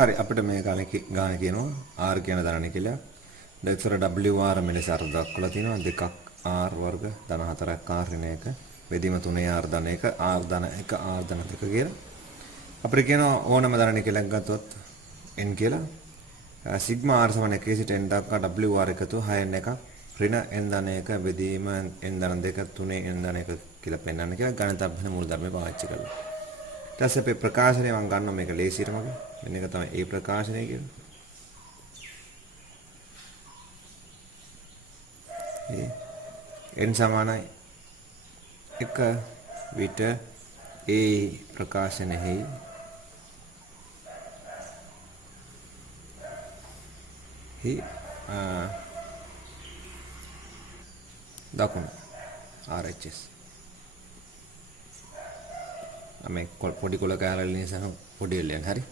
හරි අපිට මේ ගාන කියනවා R කියන ධනණය කියලා. දැන් ඉතර WR මෙලෙස අර්ථ දක්වලා තිනවා 2ක් R වර්ග ධන 4ක් R ඍණ 1 බෙදීම 3 R ධන 1 R ධන 1 R ධන 2 කියලා. අපිට කියනවා ඕනම ධනණය කියලා ගත්තොත් n කියලා. සිග්මා R සමාන 1 සිට n දක්වා WR එකතු 6n එකක් ඍණ n ධන 1 බෙදීම n ධන 2 3 n ධන 1 කියලා පෙන්වන්න කියලා ගණිතබ්බන මූලධර්මය පාවිච්චි කරලා. ඊට පස්සේ අපේ ප්‍රකාශනය මම ගන්නවා මේක ලේසියටම. මෙන්න එක තමයි ඒ ප්‍රකාශනය කියන්නේ. n සමානයි 1 විට ඒ ප්‍රකාශනයෙහි දකුණු RHS මේ පොඩි කොළ කෑල්ල නිසා පොඩි එල්ලෙන් හරි.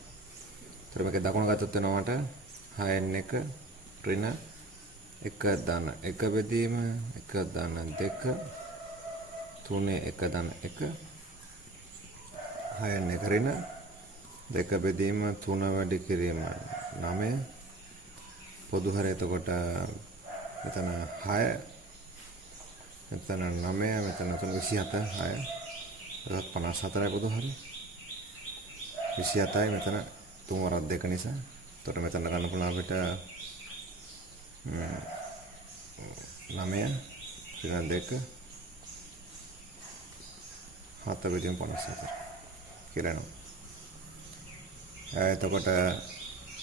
ඒතර මේක දකුණු ගත්තොත් වෙනවට 6n1 ඍණ 1 ධන 1 බෙදීම 1 ධන 2 3 1 ධන 1 6n1 ඍණ 2 බෙදීම 3 වැඩි කිරීම 9 පොදු හරය එතකොට මෙතන 6 මෙතන 9 මෙතන 27 6 54යි පොදු හරය 27යි මෙතන 3 වරක් 2 නිසා. එතකොට මෙතන ගන්න පුළුවන් අපිට 9 ඍණ 2 7 බෙදීම 54 කියලා නෝ. එතකොට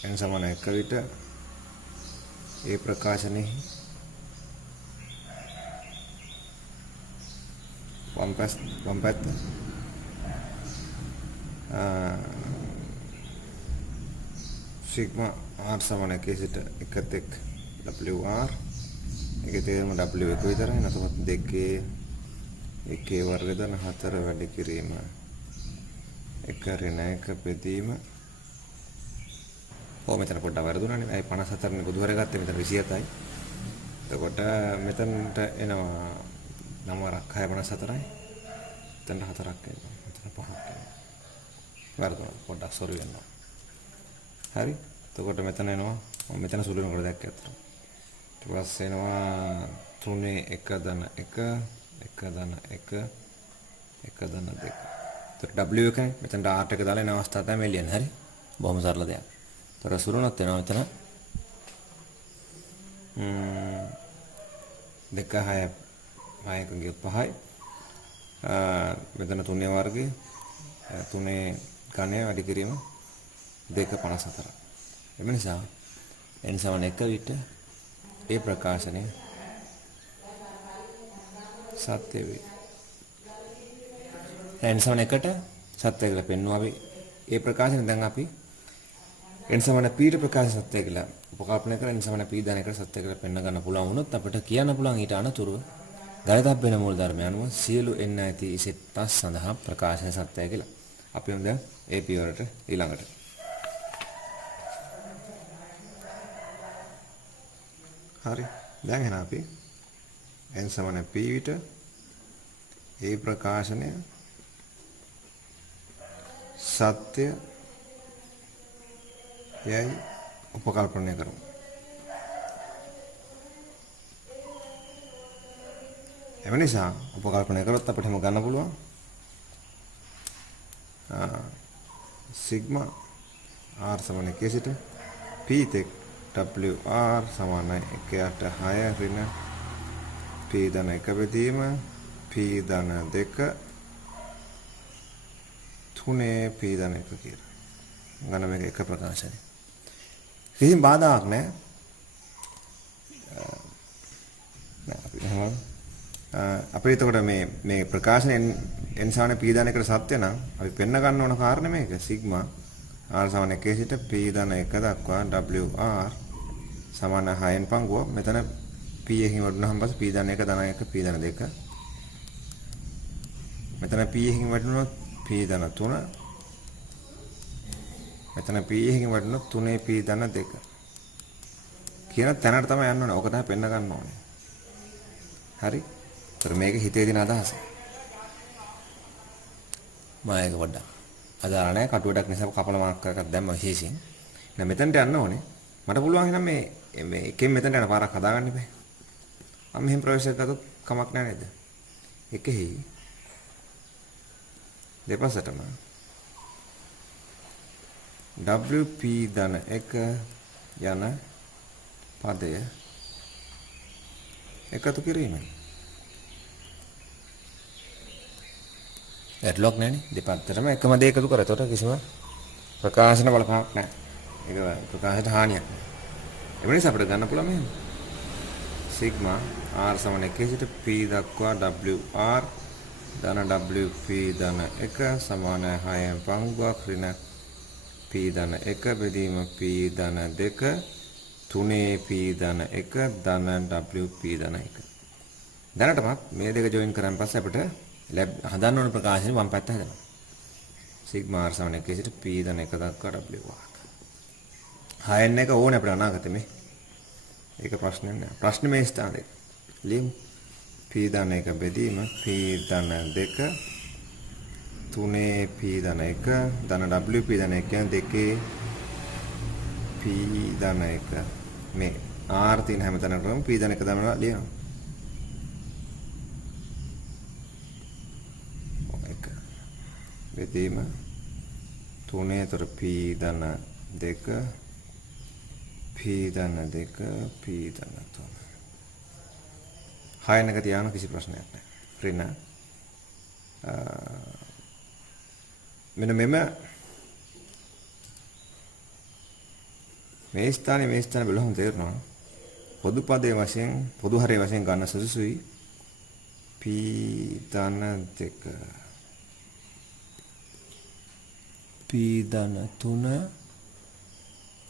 n සමාන 1 විට ඒ ප්‍රකාශනයේ වම් පැත්ත සිග්මා R සමාන 1 සිට 1 එක් WR ඒකේ තේරුම W එක විතරයි. නැත්නම් 2 1 වර්ග ධන 4 වැඩි කිරීම 1 ඍණ 1 බෙදීම මෙතන පොඩ්ඩක් වැරදුනානේ. අය 54 නේ බුදුහරය ගත්තේ මෙතන 27යි. එතකොට මෙතනට එනවා 9 වරක් 6 54යි. එතන 4ක් එනවා. මෙතන 5ක් එනවා. වැරදුනා පොඩ්ඩක් සෝරි වෙනවා. හරි. එතකොට මෙතන එනවා මෙතන සුළු වෙනකොට දැක්කේ අතට. ඊට පස්සේ එනවා 3 1 ධන 1 1 ධන 1 1 ධන 2. එතකොට W එකයි මෙතනට R එක දාලා එන අවස්ථාව තමයි එළියන්නේ. හරි. බොහොම සරල දෙයක්. තර සුරුණත් වෙනවා මෙතන 2 6 6 ගියොත් 5යි මෙතන 3 වර්ගය 3 ඝනය වැඩි කිරීම 254. එම නිසා n සමාන 1 විට ඒ ප්‍රකාශනය සත්‍ය වේ. n සමාන 1ට සත්‍ය කියලා පෙන්වුවා අපි. ඒ ප්‍රකාශනය දැන් අපි n සමාන p ට ප්‍රකාශ සත්‍ය කියලා උපකල්පනය කරලා n සමාන p ධන එකට සත්‍ය කියලා පෙන්න ගන්න පුළුවන් වුණොත් අපිට කියන්න පුළුවන් ඊට අනතුරුව ගණිතබ්බ වෙන මූල ධර්මය අනුව සියලු n ඇති ඉසෙත් පස් සඳහා ප්‍රකාශන සත්‍යය කියලා. අපි යමු දැන් ඒ පියවරට ඊළඟට. හරි. දැන් එහෙනම් අපි n සමාන p විට ඒ ප්‍රකාශනය සත්‍ය යයි උපකල්පනය කරමු. එම නිසා උපකල්පනය කරොත් අපිට එහෙම ගන්න පුළුවන් සිග්මා R සමාන 1 සිට P තෙක් WR සමානයි 1 6 ඍණ P ධන 1 බෙදීම P ධන 2 3 P ධන 1 කියලා. ගන්න මේක එක ප්‍රකාශනයි. කිසිම බාධාවක් නැහැ. අපි එතකොට මේ ප්‍රකාශනයෙන් n සමාන p ධන එකට සත්‍ය නම් අපි පෙන්න ගන්න ඕන කාරණේ මේක සිග්මා r සමාන 1 සිට p ධන 1 දක්වා WR සමාන 6න් පංගුව මෙතන p එකකින් වඩුනහම පස්සේ p ධන 1 ධන 1 p ධන 2 මෙතන p එකකින් වඩුනොත් p ධන 3 මෙතන p එකකින් වඩුනොත් 3 p ධන 2 කියන තැනට තමයි යන්න ඕනේ. ඕක තමයි පෙන්න ගන්න ඕනේ. හරි. ඒතර මේක හිතේ දින අදහස. මම ඒක පොඩ්ඩක් අදාළ නැහැ කටුවටක් නිසා කපල මාක් කරගත්ත දැම්ම විශේෂයෙන්. දැන් මෙතනට යන්න ඕනේ. මට පුළුවන් එහෙනම් මේ එකෙන් මෙතනට යන පාරක් හදාගන්න බෑ. මම මෙහෙම ප්‍රවේශයක් ගත්තොත් කමක් නැහැ නේද? එකෙහි දෙපසටම WP ධන 1 යන පදය එකතු කිරීමෙන් ඇටලොක් නැනේ දෙපැත්තටම එකම දේ එකතු කරා. ඒතකොට කිසිම ප්‍රකාශන බලපාවක් නැහැ. ඒක ප්‍රකාශයට හානියක් නැහැ. ඒ නිසා අපිට ගන්න පුළුවන් මෙහෙම. සිග්මා R = 1 සිට P දක්වා WR ධන WP ධන 1 සමාන 6න් පංගුවක් ඍණ P ධන 1 බෙදීම P ධන 2 3 P ධන 1 ධන WP ධන 1. දැනටමත් මේ දෙක ජොයින් කරන් පස්සේ අපිට හදන්න ඕන ප්‍රකාශනේ වම් පැත්ත හදනවා. සිග්මා R = 1 සිට P ධන 1 දක්වා WR. 6න් එක ඕනේ අපිට අනාගතේ මේ. ඒක ප්‍රශ්නයක් නෑ. ප්‍රශ්නේ මේ ස්ථානයේ. ලියමු. P ධන 1 බෙදීම P ධන 2 3 P ධන 1 ධන WP ධන 1 කියන්නේ දෙකේ P ධන 1 මේ R තියෙන හැමතැනකම P ධන 1 දානවා ලියනවා. බෙදීම 3 තොර P ධන 2 P ධන 2 P ධන 3 6 එක තියාන කිසි ප්‍රශ්නයක් නැහැ. ඍණ මෙන්න මේ ස්ථානේ බලහම තේරෙනවා පොදු පදයේ වශයෙන් පොදු හරයේ වශයෙන් ගන්න සුදුසුයි P ධන 2 P ධන 3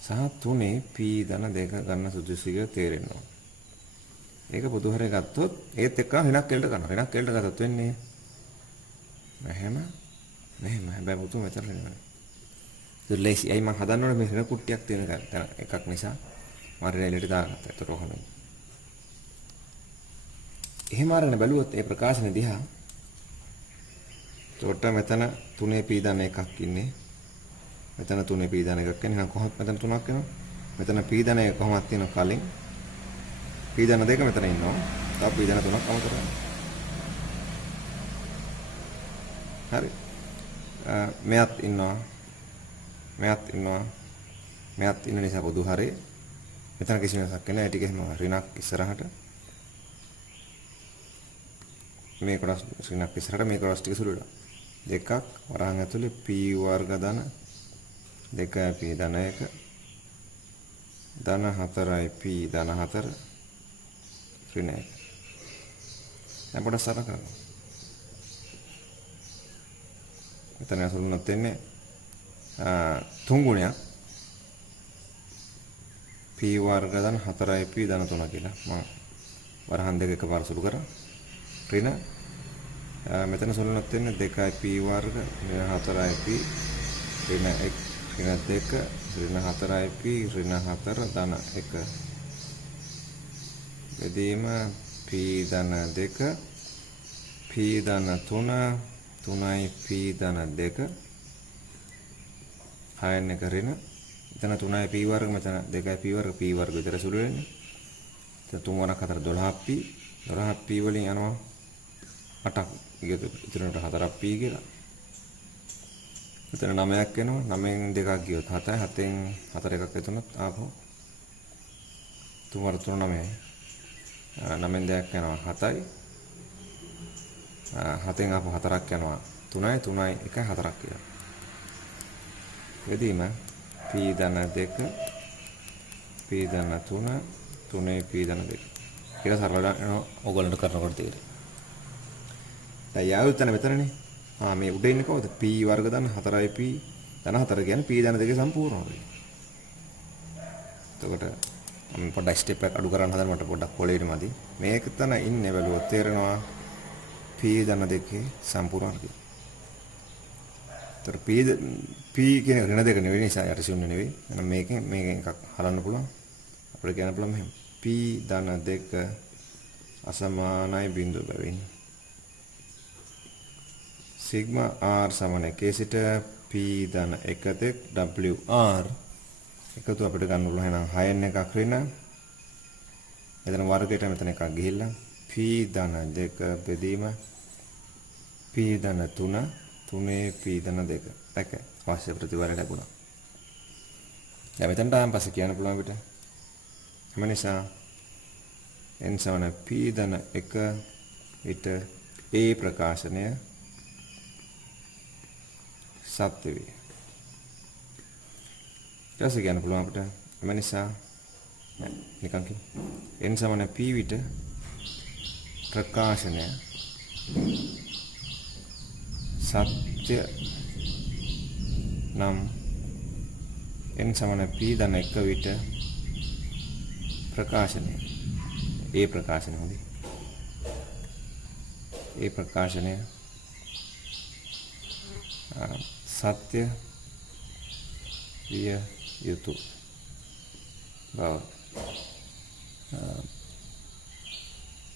සහ 3 P ධන 2 ගන්න සුදුසුයි කියලා තේරෙනවා. ඒක පොදු හරය ගත්තොත් ඒත් එක්ක ඍණක් එල්ලට ගන්නවා. ඍණක් එල්ලට ගත්තොත් වෙන්නේ මෙහෙම. හැබැයි පුතු මෙතන නෙමෙයි. ඒක ලේසි. අයි මම හදන්න ඕනේ මේ ඍණ කුට්ටියක් තියෙන එකක් නිසා මම ඍණ එල්ලට දාගත්තා. ඒතර කොහොමද? එහෙම අරගෙන බැලුවොත් ඒ ප්‍රකාශන දිහා තොට මෙතන 3 P ධන එකක් ඉන්නේ. මෙතන 3 P ධන එකක් ඉන්නේ. එහෙනම් කොහොමද මෙතන 3ක් වෙනවා? මෙතන P ධන එක කොහොමද තියෙනව කලින්? P ධන 2 මෙතන ඉන්නවා. තව P ධන 3ක් අමතක කරනවා. හරි. මෙයත් ඉන්නවා. මෙයත් ඉන්න නිසා පොදු හරේ. මෙතන කිසිම වෙනසක් නැහැ. ඒ ටික එහෙම ඍණක් ඉස්සරහට. මේ කොටස් ඍණක් ඉස්සරහට මේ කොටස් ටික සුළු වෙනවා. දෙකක් වරහන් ඇතුලේ P වර්ග ධන 2 P ධන 1 ධන 4යි P ධන 4 ඍණ 1. දැන් පොඩ්ඩක් සරල කරමු. මෙතන අසුරුනොත් වෙන්නේ 3 ගුණයක් P වර්ග ධන 4යි P ධන 3 කියලා. මම වරහන් දෙක එකපාර සුළු කරා. ඍණ මෙතන සුළුනොත් වෙන්නේ 2යි P වර්ග ඍණ 4යි P ඍණ 1 ඍණ 2 ඍණ 4යි P ඍණ 4 ධන 1 බෙදීම P ධන 2 P ධන 3 3යි P ධන 2 6න් එක ඍණ එතන 3යි P වර්ග මෙතන 2යි P වර්ග P වර්ග විතර සුළු වෙන්නේ. එතන 3 වරක් 4 12ක් P 12ක් P වලින් යනවා 8ක් ඉතිරට 4ක් P කියලා. එතන 9ක් එනවා 9න් 2ක් ගියොත් 7යි 7න් 4 එකක් එතුනොත් ආපහු 3 වර 3 9යි 9න් 2ක් යනවා 7යි 7න් ආපහු 4ක් යනවා 3යි 3යි 1යි 4ක් කියලා. වෙදීම P ධන 2 P ධන 3 3 P ධන 2 කියලා සරලව ඕගොල්ලන්ට කරනකොට තේරෙයි. දැන් යාළුවෝ මෙතනනේ. මේ උඩ ඉන්නේ කොහොමද? P වර්ග ධන 4යි P ධන 4 කියන්නේ P ධන 2 සම්පූර්ණ වෙයි. එතකොට මම පොඩ්ඩක් ස්ටෙප් එකක් අඩු කරන්න හදන මට පොඩ්ඩක් පොළේට මදි. මේක තන ඉන්නේ බැලුවොත් තේරෙනවා P ධන 2 සම්පූර්ණ වෙයි. එතකොට P කියන ඍණ දෙක නෙවෙයි නිසා යට ශූන්‍ය නෙවෙයි. එහෙනම් මේකෙන් එකක් හලන්න පුළුවන්. අපිට කියන්න පුළුවන් මෙහෙම. P ධන 2 අසමානයි බිඳුව බැවින් සිග්මා R = 1 සිට P ධන 1 තෙක් WR එකතු අපිට ගන්න පුළුවන් එහෙනම් 6න් එකක් ඍණ. මෙතන වර්ගයට මෙතන එකක් ගිහිල්ලා p ධන 2 බෙදීම p ධන 3 3 p ධන 2. දැක අවශ්‍ය ප්‍රතිඵල ලැබුණා. දැන් මෙතනට ආන් පස්සේ කියන්න පුළුවන් අපිට. එම නිසා n සමන p ධන 1 විට a ප්‍රකාශනය සත්‍ය වේ. ඊට පස්සේ කියන්න පුළුවන් අපිට එම නිසා නිකන් කි n සමන p විට ප්‍රකාශනය සත්‍ය නම් n සමන p ධන 1 විට ප්‍රකාශනය ඒ ප්‍රකාශනය හොඳයි. ඒ ප්‍රකාශනය සත්‍ය විය යුතු බව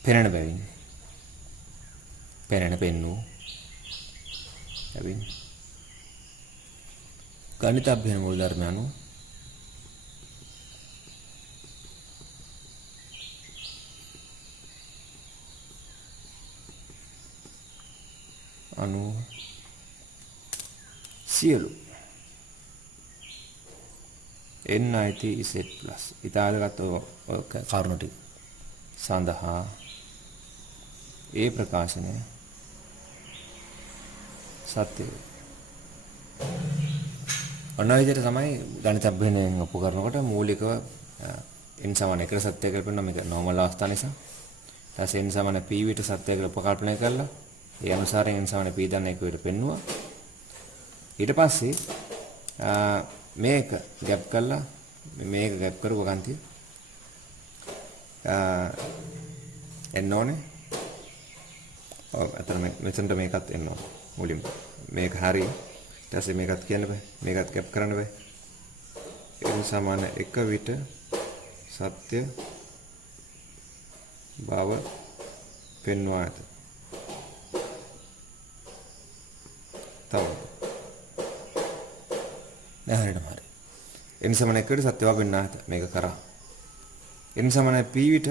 පෙනෙන බැවින් පෙන්නු බැවින් ගණිත අභ්‍යයන මූල ධර්ම අනුව සියලු NIT Z+ ඉතාලගත කරුණු ටික සඳහා ඒ ප්‍රකාශනය සත්‍ය වේ. ඔන්න ඔය විදිහට තමයි ගණිත අභ්‍යයනයෙන් ඔප්පු කරනකොට මූලිකව n සමාන 1 සත්‍ය කියලා පෙන්නන මේක නෝමල් අවස්ථාව නිසා. ඊට පස්සේ n සමාන p විට සත්‍ය කියලා උපකල්පනය කරලා ඒ අනුසාරයෙන් n සමාන p ධන 1 විට පෙන්නුවා. ඊට පස්සේ මේක ගැප් කරලා මේක ගැප් කරපුව කන්තිය එන්න ඕනේ. ඔව් අතන මෙතනට මේකත් එන්න ඕනේ මුලින්ම. මේක හරි. ඊට පස්සේ මේකත් කියන්න බෑ. මේකත් ගැප් කරන්න බෑ. n සමාන 1 විට සත්‍ය බව පෙන්වා ඇත. තව දැන් හරියටම හරි. n සමාන 1 විට සත්‍ය බව පෙන්වා ඇත. මේක කරා. n සමාන p විට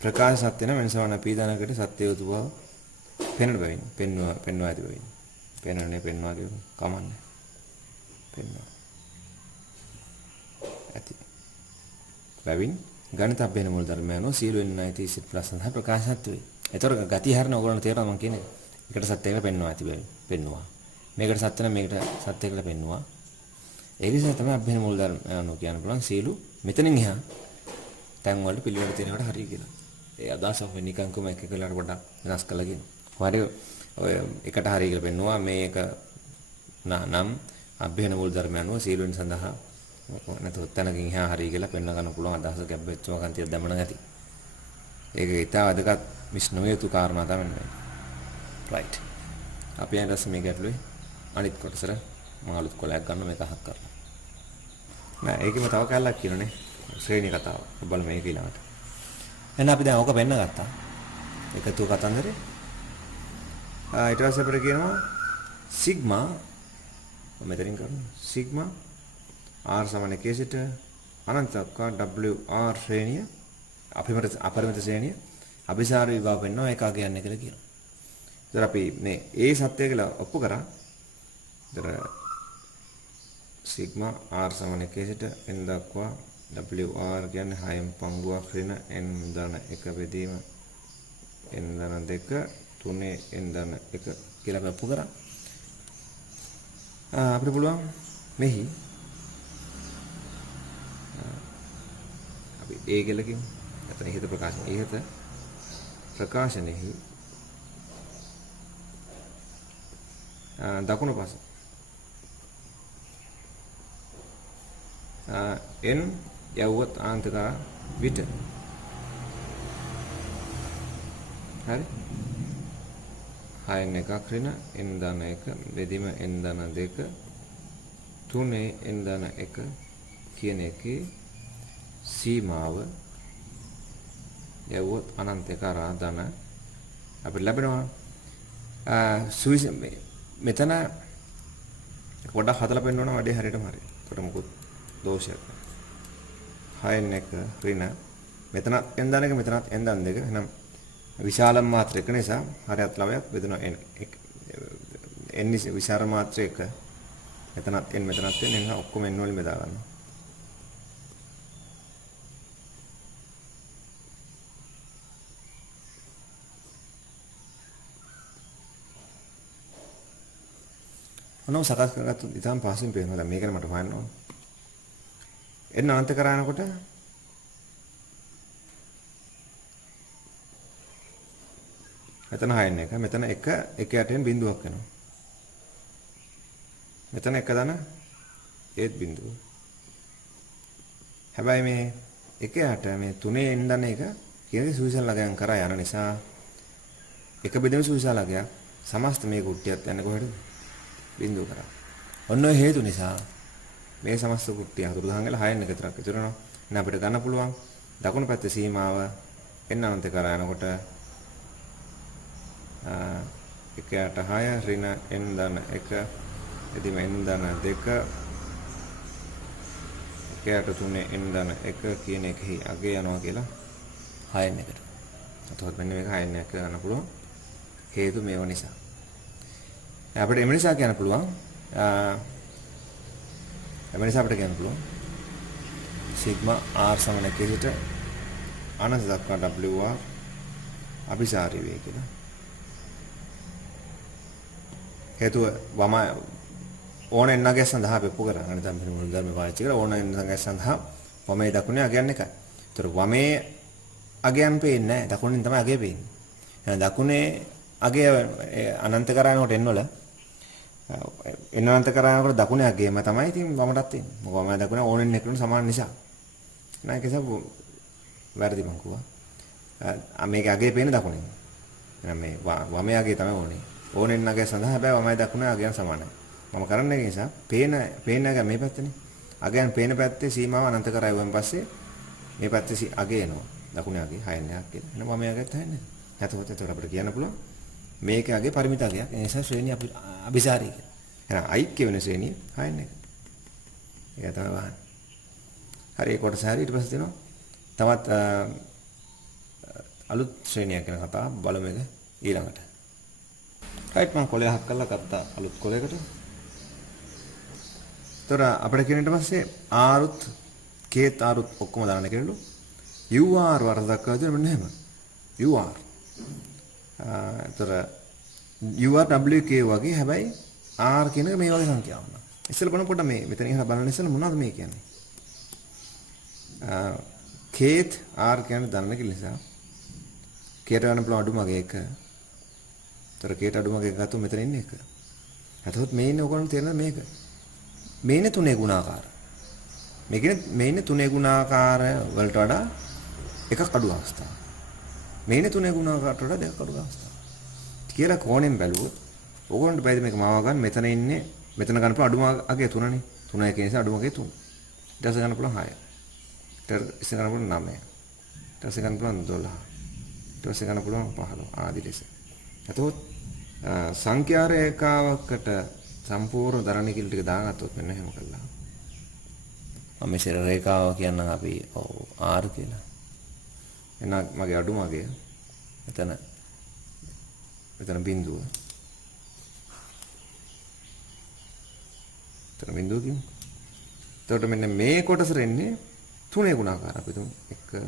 ප්‍රකාශ සත්‍ය නම් n සමාන p ධනකට සත්‍ය යුතු බව පෙනෙන බැවින් පෙන්වා ඇති බැවින් පෙන්වන්නේ පෙන්වා කියමු කමන්නේ පෙන්වා ඇති බැවින් ගණිත අභ්‍යයන මූල ධර්ම යන සියලු NIT Z+ සඳහා ප්‍රකාශවත් වේ. ඒතර ගති හරින ඕගොල්ලෝ තේරෙනවා මම කියන්නේ. එකට සත්‍ය කියලා පෙන්වා ඇති බැවින් පෙන්නවා. මේකට සත්‍ය නම් මේකට සත්‍ය කියලා පෙන්නවා. ඒ නිසා තමයි අභ්‍යයන මූල ධර්ම යන කියන්න පුළුවන් සියලු මෙතනින් එහා තැන් වලට පිළිවෙල තියෙනකොට හරිය කියලා. ඒ අදහස ඔය නිකන් කොම එක එකලාට පොඩ්ඩක් වෙනස් කරලා කියන. හරි ඔය එකට හරිය කියලා පෙන්නවා මේක නම් අභ්‍යයන මූල ධර්ම යනවා සියලුන් සඳහා නැත්නම් තැනකින් එහා හරිය කියලා පෙන්ව ගන්න පුළුවන් අදහස ගැබ් වෙච්චම කන්තිය දැමන නැති. ඒක ඉතා වැදගත් මිස් නොයතු කාරණා තමයි. රයිට්. අපි අදස් මේ ගැටලුවේ අනිත් කොටසට මාළුත් කොලයක් ගන්න මේක අහක් කරලා. නෑ ඒකෙම තව කැලලක් කියනනේ. ශ්‍රේණි කතාව. ඔබල මේක ඊළඟට. එහෙනම් අපි දැන් ඕක පෙන්න ගත්තා. එකතු කතන්දරේ. ඊට පස්සේ අපිට කියනවා සිග්මා මෙතනින් කරමු. සිග්මා r සමාන 1 සිට අනන්ත දක්වා WR ශ්‍රේණිය අපරිමිත ශ්‍රේණිය අභිසාර විභව වෙනවා එක කියන්නේ කියලා කියනවා. ඉතින් අපි මේ A සත්‍ය කියලා ඔප්පු කරා. ඉතින් සිග්මා r සමාන 1 සිට n දක්වා WR කියන්නේ 6න් පංගුවක් ඍණ n ධන 1 බෙදීම n ධන 2 3 n ධන 1 කියලා අපි ඔප්පු කරා. අපිට පුළුවන් මෙහි අපි A කියලා කියමු. එතන ඉහත ප්‍රකාශනයෙහි දකුණු පාස n යවුවත් ආන්තක විට හරි 6න් එකක් ඍණ n ධන 1 බෙදීම n ධන 2 3 n ධන 1 කියන එකේ සීමාව යවුවත් අනන්ත කරා ධන අපිට ලැබෙනවා. මෙතන පොඩ්ඩක් හදලා පෙන්නනවා වැඩේ හරියටම හරි. ඒකට මොකුත් දෝෂයක් නැහැ. 6 එක ඍණ මෙතනත් n දාන එක මෙතනත් n දාන දෙක. එහෙනම් විශාල මාත්‍රයක නිසා හරයත් ලවයක් බෙදෙනවා n. n විශාල මාත්‍රයක මෙතනත් n මෙතනත් n එහෙනම් ඔක්කොම n වලින් බෙදා ගන්නවා. ඔන්න සකස් කරගත්තොත් ඉතින් පහසුවෙන් පේනවා. දැන් මේකනේ මට හොයන්න ඕන. n අනන්ත කරානකොට මෙතන 6 එක. මෙතන 1 යටෙන් බිඳුවක් වෙනවා. මෙතන 1 දන ඒත් බිඳුව. හැබැයි මේ 1 යට මේ 3 n දන එක කියන්නේ සුවිශාල ලගයන් කරා යන නිසා එක බෙදෙන සුවිශාල ලගයක් සමස්ත මේ කුට්ටියත් යන්නේ කොහෙද? බිඳුව කරා. ඔන්න ඔය හේතු නිසා මේ සමස්ත කුට්ටිය අතුරුදහන් වෙලා 6 එක විතරක් ඉතුරු වෙනවා. එහෙනම් අපිට ගන්න පුළුවන් දකුණු පැත්තේ සීමාව n අනන්ත කරා යනකොට 1ට 6 ඍණ n ධන 1 එදිම n ධන 2 1ට 3 n ධන 1 කියන එකෙහි අගය යනවා කියලා 6 එකට. එතකොට මෙන්න මේක 6 එකක් ගන්න පුළුවන් හේතු මේව නිසා. අපිට එම නිසා කියන්න පුළුවන් සිග්මා r සමාන 1ට අනන්ත දක්වා w අභිසාරී වේ කියලා. හේතුව වම ඕන එන්නගේ සඳහා අපි ඔප්පු කරා. අනිත් අපි මුල් ධර්ම පාවිච්චි කරලා ඕන එන්නගේ සඳහා වමේ දකුණේ අගයන් එකයි. ඒතර වමේ අගයන් පේන්නේ නැහැ. දකුණෙන් තමයි අගය පේන්නේ. එහෙනම් දකුණේ අගය අනන්ත කරානකොට එන්න වල අනන්ත කරානකොට දකුණේ අගයම තමයි ඉතින් වමටත් එන්නේ. මොකද වම දකුණ ඕනෙන් එකට සමාන නිසා. නෑ ඒක වැරදි මං කිව්වා. මේක අගය පේන්නේ දකුණෙන්. එහෙනම් මේ වමේ අගය තමයි ඕනේ. ඕනෙන් අගය සඳහා හැබැයි වමයි දකුණේ අගයන් සමානයි. මම කරන්නේ ඒ නිසා පේන අගය මේ පැත්තනේ. අගයන් පේන පැත්තේ සීමාව අනන්ත කරායුවෙන් පස්සේ මේ පැත්තේ අගය එනවා. දකුණේ අගය 6 එකක් කියලා. එහෙනම් වමේ අගයත් 6 එකක්. එතකොට අපිට කියන්න පුළුවන් මේකේ අගය පරිමිත අගයක්. ඒ නිසා ශ්‍රේණිය අභිසාරී කියලා. එහෙනම් අයික්‍ය වෙන ශ්‍රේණිය 6 එක. ඒක තමයි වහන්නේ. හරි ඒ කොටස හරි ඊට පස්සේ දෙනවා. තවත් අලුත් ශ්‍රේණියක් ගැන කතා බලමු එක ඊළඟට. රයිට් මම කොලේ හක් කරලා ගත්තා අලුත් කොලයකට. ඒතර අපිට කියන ඊට පස්සේ ආරුත් කේත් ආරුත් ඔක්කොම දාන්න කියනලු. UR වරදක් කරලා මෙන්න එහෙම. UR. ඒතර UR WK වගේ හැබැයි R කියන එක මේ වගේ සංඛ්‍යාවක් නා. ඉස්සෙල්ලා බලන්න පොඩ්ඩක් මේ මෙතන ඉහළ බලන්න ඉස්සෙල්ලා මොනවද මේ කියන්නේ? කේත් R කියන්නේ දන්න කියලා නිසා කේට ගන්න පුළුවන් අඩුමගේ 1. ඒතර කේට අඩුමගේ ගත්තොත් මෙතන ඉන්නේ 1. එතකොට මේ ඉන්නේ ඔයගොල්ලෝ තේරෙනවද මේක? මේ ඉන්නේ 3 ගුණාකාර. මේ ඉන්නේ 3 ගුණාකාර වලට වඩා එකක් අඩු අවස්ථාවක්. මේ ඉන්නේ 3 ගුණාකාරට වඩා දෙකක් අඩු අවස්ථාවක්. කියලා කෝණයෙන් බැලුවොත් ඕගොල්ලන්ට බැයිද මේක මාව ගන්න මෙතන ඉන්නේ මෙතන ගන්න පුළුවන් අඩුම අගේ 3නේ 3 එක නිසා අඩුම අගේ 3 ඊට පස්සේ ගන්න පුළුවන් 6 ඊට පස්සේ ගන්න පුළුවන් 9 ඊට පස්සේ ගන්න පුළුවන් 12 ඊට පස්සේ ගන්න පුළුවන් 15 ආදී ලෙස එතකොට සංඛ්‍යා රේඛාවකට සම්පූර්ණ දරණ කිල් ටික දාගත්තොත් මෙන්න එහෙම කළා මම මේ රේඛාව කියන්නම් අපි R කියලා එන මගේ අඩුම අගේ මෙතන බිඳුව එතන බිඳුව කියමු. එතකොට මෙන්න මේ කොටසට එන්නේ 3 ගුණාකාර අපි තුමු 1 2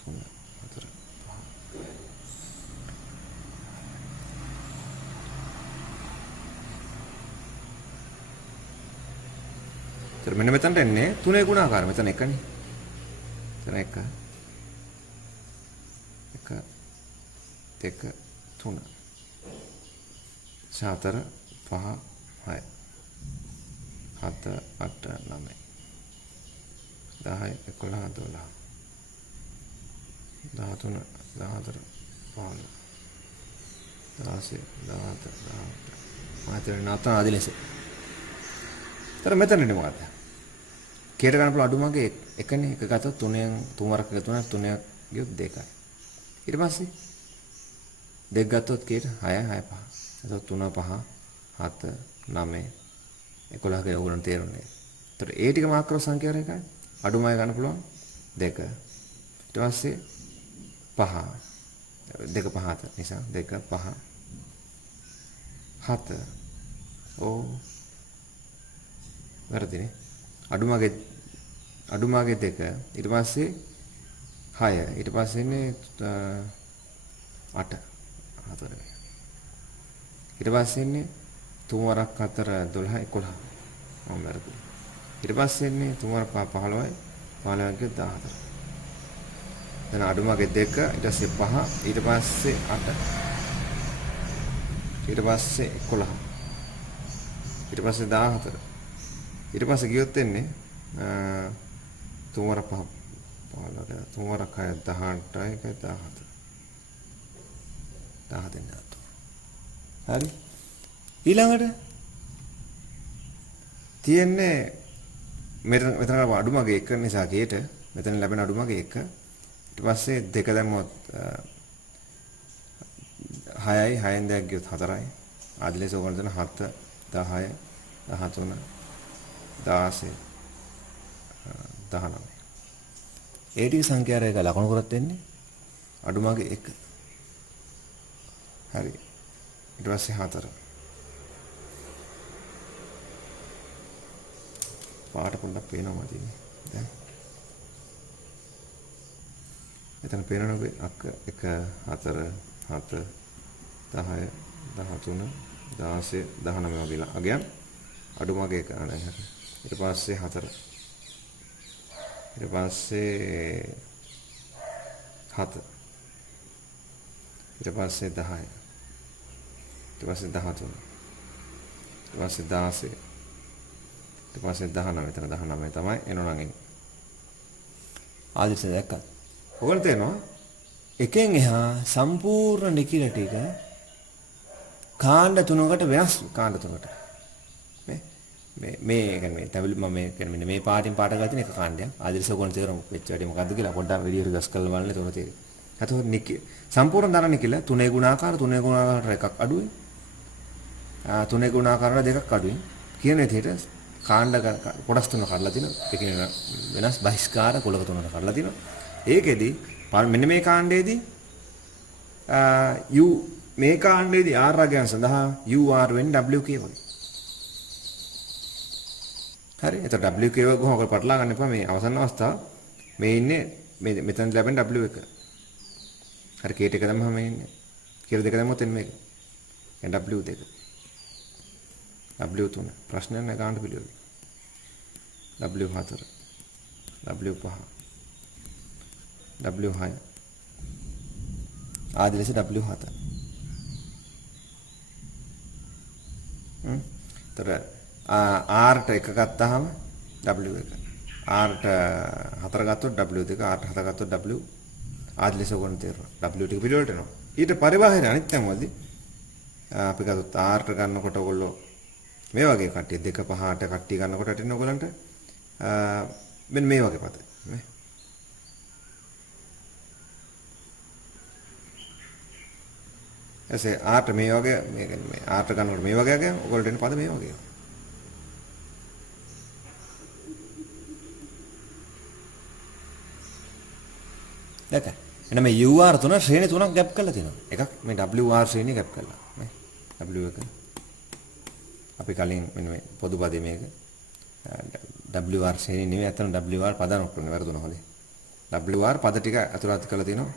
3 4 5. මෙන්න මෙතනට එන්නේ 3 ගුණාකාර මෙතන 1නේ. එතන 1 1 2 3 4 5 6 7 8 9 10 11 12 13 14 15 16 17 18 ආදී ලෙස. තර මෙතනනේ මොකද්ද? කේට ගන්න පුළුවන් අඩුමගේ එකනේ එක ගත්තොත් 3න් 3 වරක් එකතු වුණා 3ක් ගියොත් 2යි. ඊට පස්සේ 2 ගත්තොත් කේට 6 6 5. එතකොට 3 5 7 9 11ක ඕගොල්ලන් තේරුණේ. ඒතර ඒ ටික මාක්‍රෝ සංඛ්‍යා රේඛායි. අඩුමයි ගන්න පුළුවන් 2. ඊට පස්සේ 5. 2 5 නිසා 2 5 7. ඕ වැරදිනේ. අඩුමගේ 2 ඊට පස්සේ 6 ඊට පස්සේ ඉන්නේ 8 4 ඊට පස්සේ ඉන්නේ 3 වරක් 4 12 11 මම වැරදි. ඊට පස්සේ ඉන්නේ 3 වරක් 5 15යි 15ක් 14. දැන් අඩුමගේ 2 ඊට පස්සේ 5 ඊට පස්සේ 8 ඊට පස්සේ 11 ඊට පස්සේ 14 ඊට පස්සේ ගියොත් එන්නේ 3 වරක් 5 15 3 වරක් 6 18යි 17 17 හරි ඊළඟට තියෙන්නේ මෙතන අඩුමගේ 1 නිසා කේට මෙතන ලැබෙන අඩුමගේ 1 ඊට පස්සේ 2 දැම්මොත් 6යි 6ෙන් දෙයක් ගියොත් 4යි ආදිලේ සෝගන දෙන 7 10 13 16 19 ඒ ටික සංඛ්‍යාරයක ලකුණු කරත් වෙන්නේ අඩුමගේ 1 හරි ඊට පස්සේ 4 පාට පොඩ්ඩක් පේනවා තියෙන්නේ දැන් එතන පේනවනේ අක්ක 1 4 7 10 13 16 19 වගේ අගයන් අඩුමගේ 1 දැන් හරි ඊට පස්සේ 4 ඊට පස්සේ 7 ඊට පස්සේ 10 ඊට පස්සේ 13 ඊට පස්සේ 16 ඊට පස්සේ 19 එතන 19 තමයි එනෝනම් එන්නේ ආදිසේ දැක්කත් ඔයගොල්ලෝ තේනවා එකෙන් එහා සම්පූර්ණ නිකිල ටික කාණ්ඩ තුනකට වෙනස් කාණ්ඩ තුනකට මේ කියන්නේ තැවිලි මම මේ කියන්නේ මේ පාටින් පාට ගලා තියෙන එක කාණ්ඩයක් ආදිසේ ඔයගොල්ලෝ තේරෙමු වෙච්ච වැඩි මොකද්ද කියලා පොඩ්ඩක් විදියට ගස් කරලා බලන්න එතකොට තේරෙයි. එතකොට නිකිල සම්පූර්ණ ධන නිකිල 3 ගුණාකාර 3 ගුණාකාර එකක් අඩුයි. 3 ගුණාකාර දෙකක් අඩුයි. කියන විදිහට කාණ්ඩ කොටස් තුන කඩලා තිනවා. ඒ කියන්නේ වෙනස් බහිස්කාර කුලක තුනකට කඩලා තිනවා. ඒකෙදි මෙන්න මේ කාණ්ඩයේදී u මේ කාණ්ඩයේදී r අගයන් සඳහා ur වෙන්නේ wk වගේ. හරි. එතකොට wk වගේ කොහොමද පටලවා ගන්න එපා මේ අවසන් අවස්ථාව. මේ ඉන්නේ මෙතන ලැබෙන w1. හරි k ටික දැම්මම මේ ඉන්නේ. කියලා දෙක දැම්මොත් එන්නේ මේක. දැන් w2. W3 ප්‍රශ්නයක් නෑ ගන්න පිළිවෙල. W4 W5 W6 ආදී ලෙස W7 තර R ට එක ගත්තාම W1 R ට හතර ගත්තොත් W2 R ට හතර ගත්තොත් W ආදී ලෙස ගොනු තේරෙනවා W ටික පිළිවෙලට එනවා ඊට පරිබාහිර අනිත් තැන් වලදී අපි ගත්තොත් R ට ගන්නකොට ඔයගොල්ලෝ මේ වගේ කට්ටිය 2 5ට කට්ටිය ගන්නකොට ඇතින් ඔයගලන්ට මෙන්න මේ වගේ පද නේ එසේ ආට මේ වගේ මේ කියන්නේ මේ ආට ගන්නකොට මේ වගේ අගයන් ඔයගොල්ලන්ට එන පද මේ වගේ දැක්ක එන මේ UR තුන ශ්‍රේණි තුනක් ගැප් කරලා තියෙනවා එකක් මේ WR ශ්‍රේණිය ගැප් කරලා නේ W1 අපි කලින් මෙන්න මේ පොදු පදේ මේක WR ශ්‍රේණිය නෙවෙයි අතන WR පද අනුක්‍රමය වැරදුනා හොඳේ WR පද ටික අතුලත් කරලා තිනවා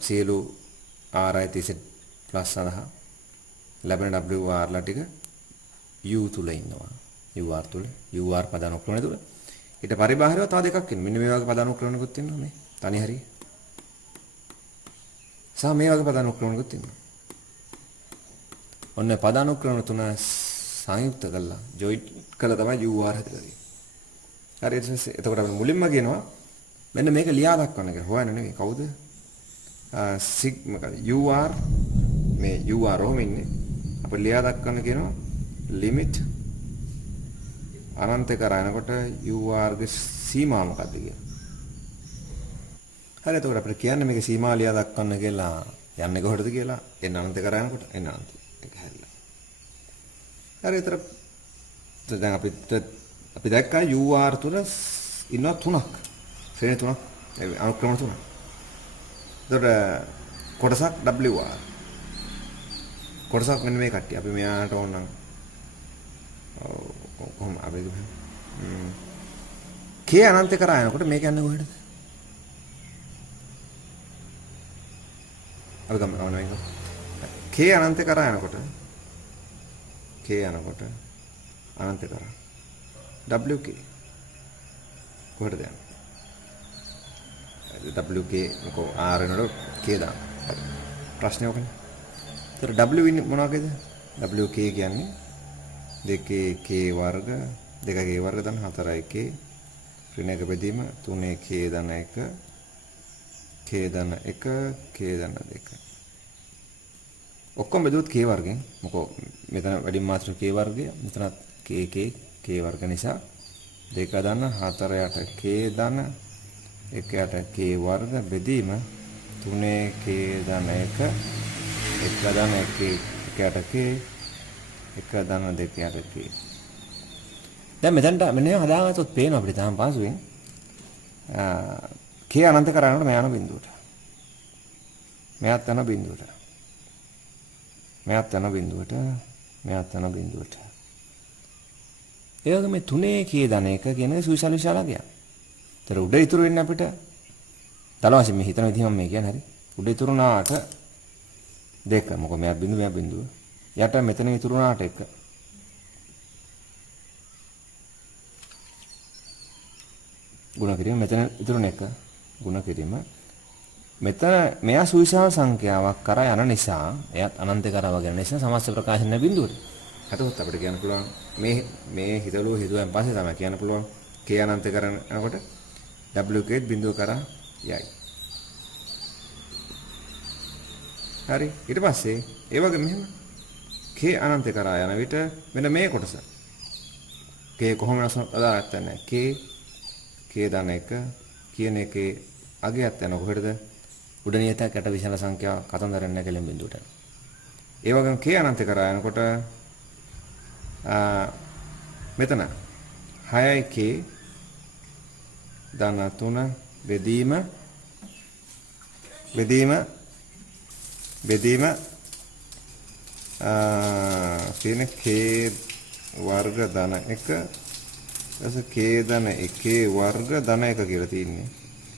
සියලු RI TZ ප්ලස් සඳහා ලැබෙන WR ලා ටික U තුල ඉන්නවා UR තුල UR පද අනුක්‍රමය තුල ඊට පරිබාහිරව තව දෙකක් ඉන්න මෙන්න මේ වගේ පද අනුක්‍රමණකුත් ඉන්නවා මේ තනි හරිය සහ මේ වගේ පද අනුක්‍රමණකුත් ඉන්නවා ඔන්න පද අනුක්‍රමණ තුන සංයුක්ත කරලා ජොයින්ට් කළා තමයි UR හදලා තියෙන්නේ. හරි එතකොට අපි මුලින්ම කියනවා මෙන්න මේක ලියා දක්වන්න කියලා. හොයන්න නෙවෙයි කවුද? සිග්මා UR මේ UR ඔහම ඉන්නේ. අපි ලියා දක්වන්න කියනවා limit අනන්ත කරානකොට UR ගේ සීමා මොකක්ද කියලා. හරි එතකොට අපිට කියන්නේ මේක සීමා ලියා දක්වන්න කියලා යන්නේ කොහොමද කියලා එන්න අනන්ත කරානකොට එන්න අනන්ත. ඒක හැරිලා. හරි ඒතර දැන් අපිට අපි දැක්කා UR තුල ඉන්නවා තුනක්. ශ්‍රේණි තුනක් අනුක්‍රම තුනක්. එතකොට කොටසක් WR. කොටසක් මෙන්න මේ කට්ටිය. අපි මෙයාට ඕනනම් කොහොම අපේ K අනන්ත කරා යනකොට මේක යන්නේ කොහෙටද? අපි ගමු මේක. K අනන්ත කරා යනකොට අනන්ත කරා WK කොහෙටද යන්නේ? WK මොකෝ R වෙනකොට K දාන්න. ප්‍රශ්නේ ඔකනේ. ඒතර W ඉන්නේ මොනවාගේද? WK කියන්නේ 2K වර්ග 2K වර්ග ධන 4K ඍණ 1 බෙදීම 3K ධන 1 K ධන 1 K ධන 2 ඔක්කොම බෙදුවොත් K වර්ගෙන් මොකෝ මෙතන වැඩිම මාත්‍රික K වර්ගය මෙතනත් K වර්ග නිසා 2 ධන 4 යට K ධන 1 යට K වර්ග බෙදීම 3K ධන 1 1 ධන 1 යට K 1 ධන 2 යට K දැන් මෙතනට මෙන්න හදාගත්තොත් පේනවා අපිට තාම පාසුවෙන් K අනන්ත කරනකොට මෙයා යන බිඳුවට මෙයාත් යන බිඳුවට මෙයාත් යන බිඳුවට මෙයාත් යන බිඳුවට ඒ වගේ මේ 3K ධන 1 කියන සුවිශාල විශාලකයක්. ඒතර උඩ ඉතුරු වෙන්නේ අපිට දල වශයෙන් මේ හිතන විදිහ මම මේ කියන්නේ හරි. උඩ ඉතුරුනාට 2 මොකද මෙයා බිඳුව යට මෙතන ඉතුරුනාට 1 ගුණ කිරීම මෙතන ඉතුරුන 1 ගුණ කිරීම මෙතන මෙයා සුවිශාල සංඛ්‍යාවක් කරා යන නිසා එයත් අනන්ත කරා වගේ යන නිසා සමස්ත ප්‍රකාශන බිඳුවට. එතකොට අපිට කියන්න පුළුවන් මේ හිතුවෙන් පස්සේ තමයි කියන්න පුළුවන් K අනන්ත කරනකොට WK බිඳුව කරා යයි. හරි ඊට පස්සේ ඒ වගේ මෙහෙම K අනන්ත කරා යන විට මෙන්න මේ කොටස K කොහොම අදාළත් නැහැ. K ධන 1 කියන එකේ අගයත් යන කොහෙටද? උඩ නියතයක් යට විශාල සංඛ්‍යාව කතන්දරෙන් නැගලෙන් බිඳුවට. ඒ වගේම K අනන්ත කරා යනකොට මෙතන 6K ධන 3 බෙදීම කියන K වර්ග ධන 1 ඊට K ධන 1 වර්ග ධන 1 කියලා තියෙන්නේ.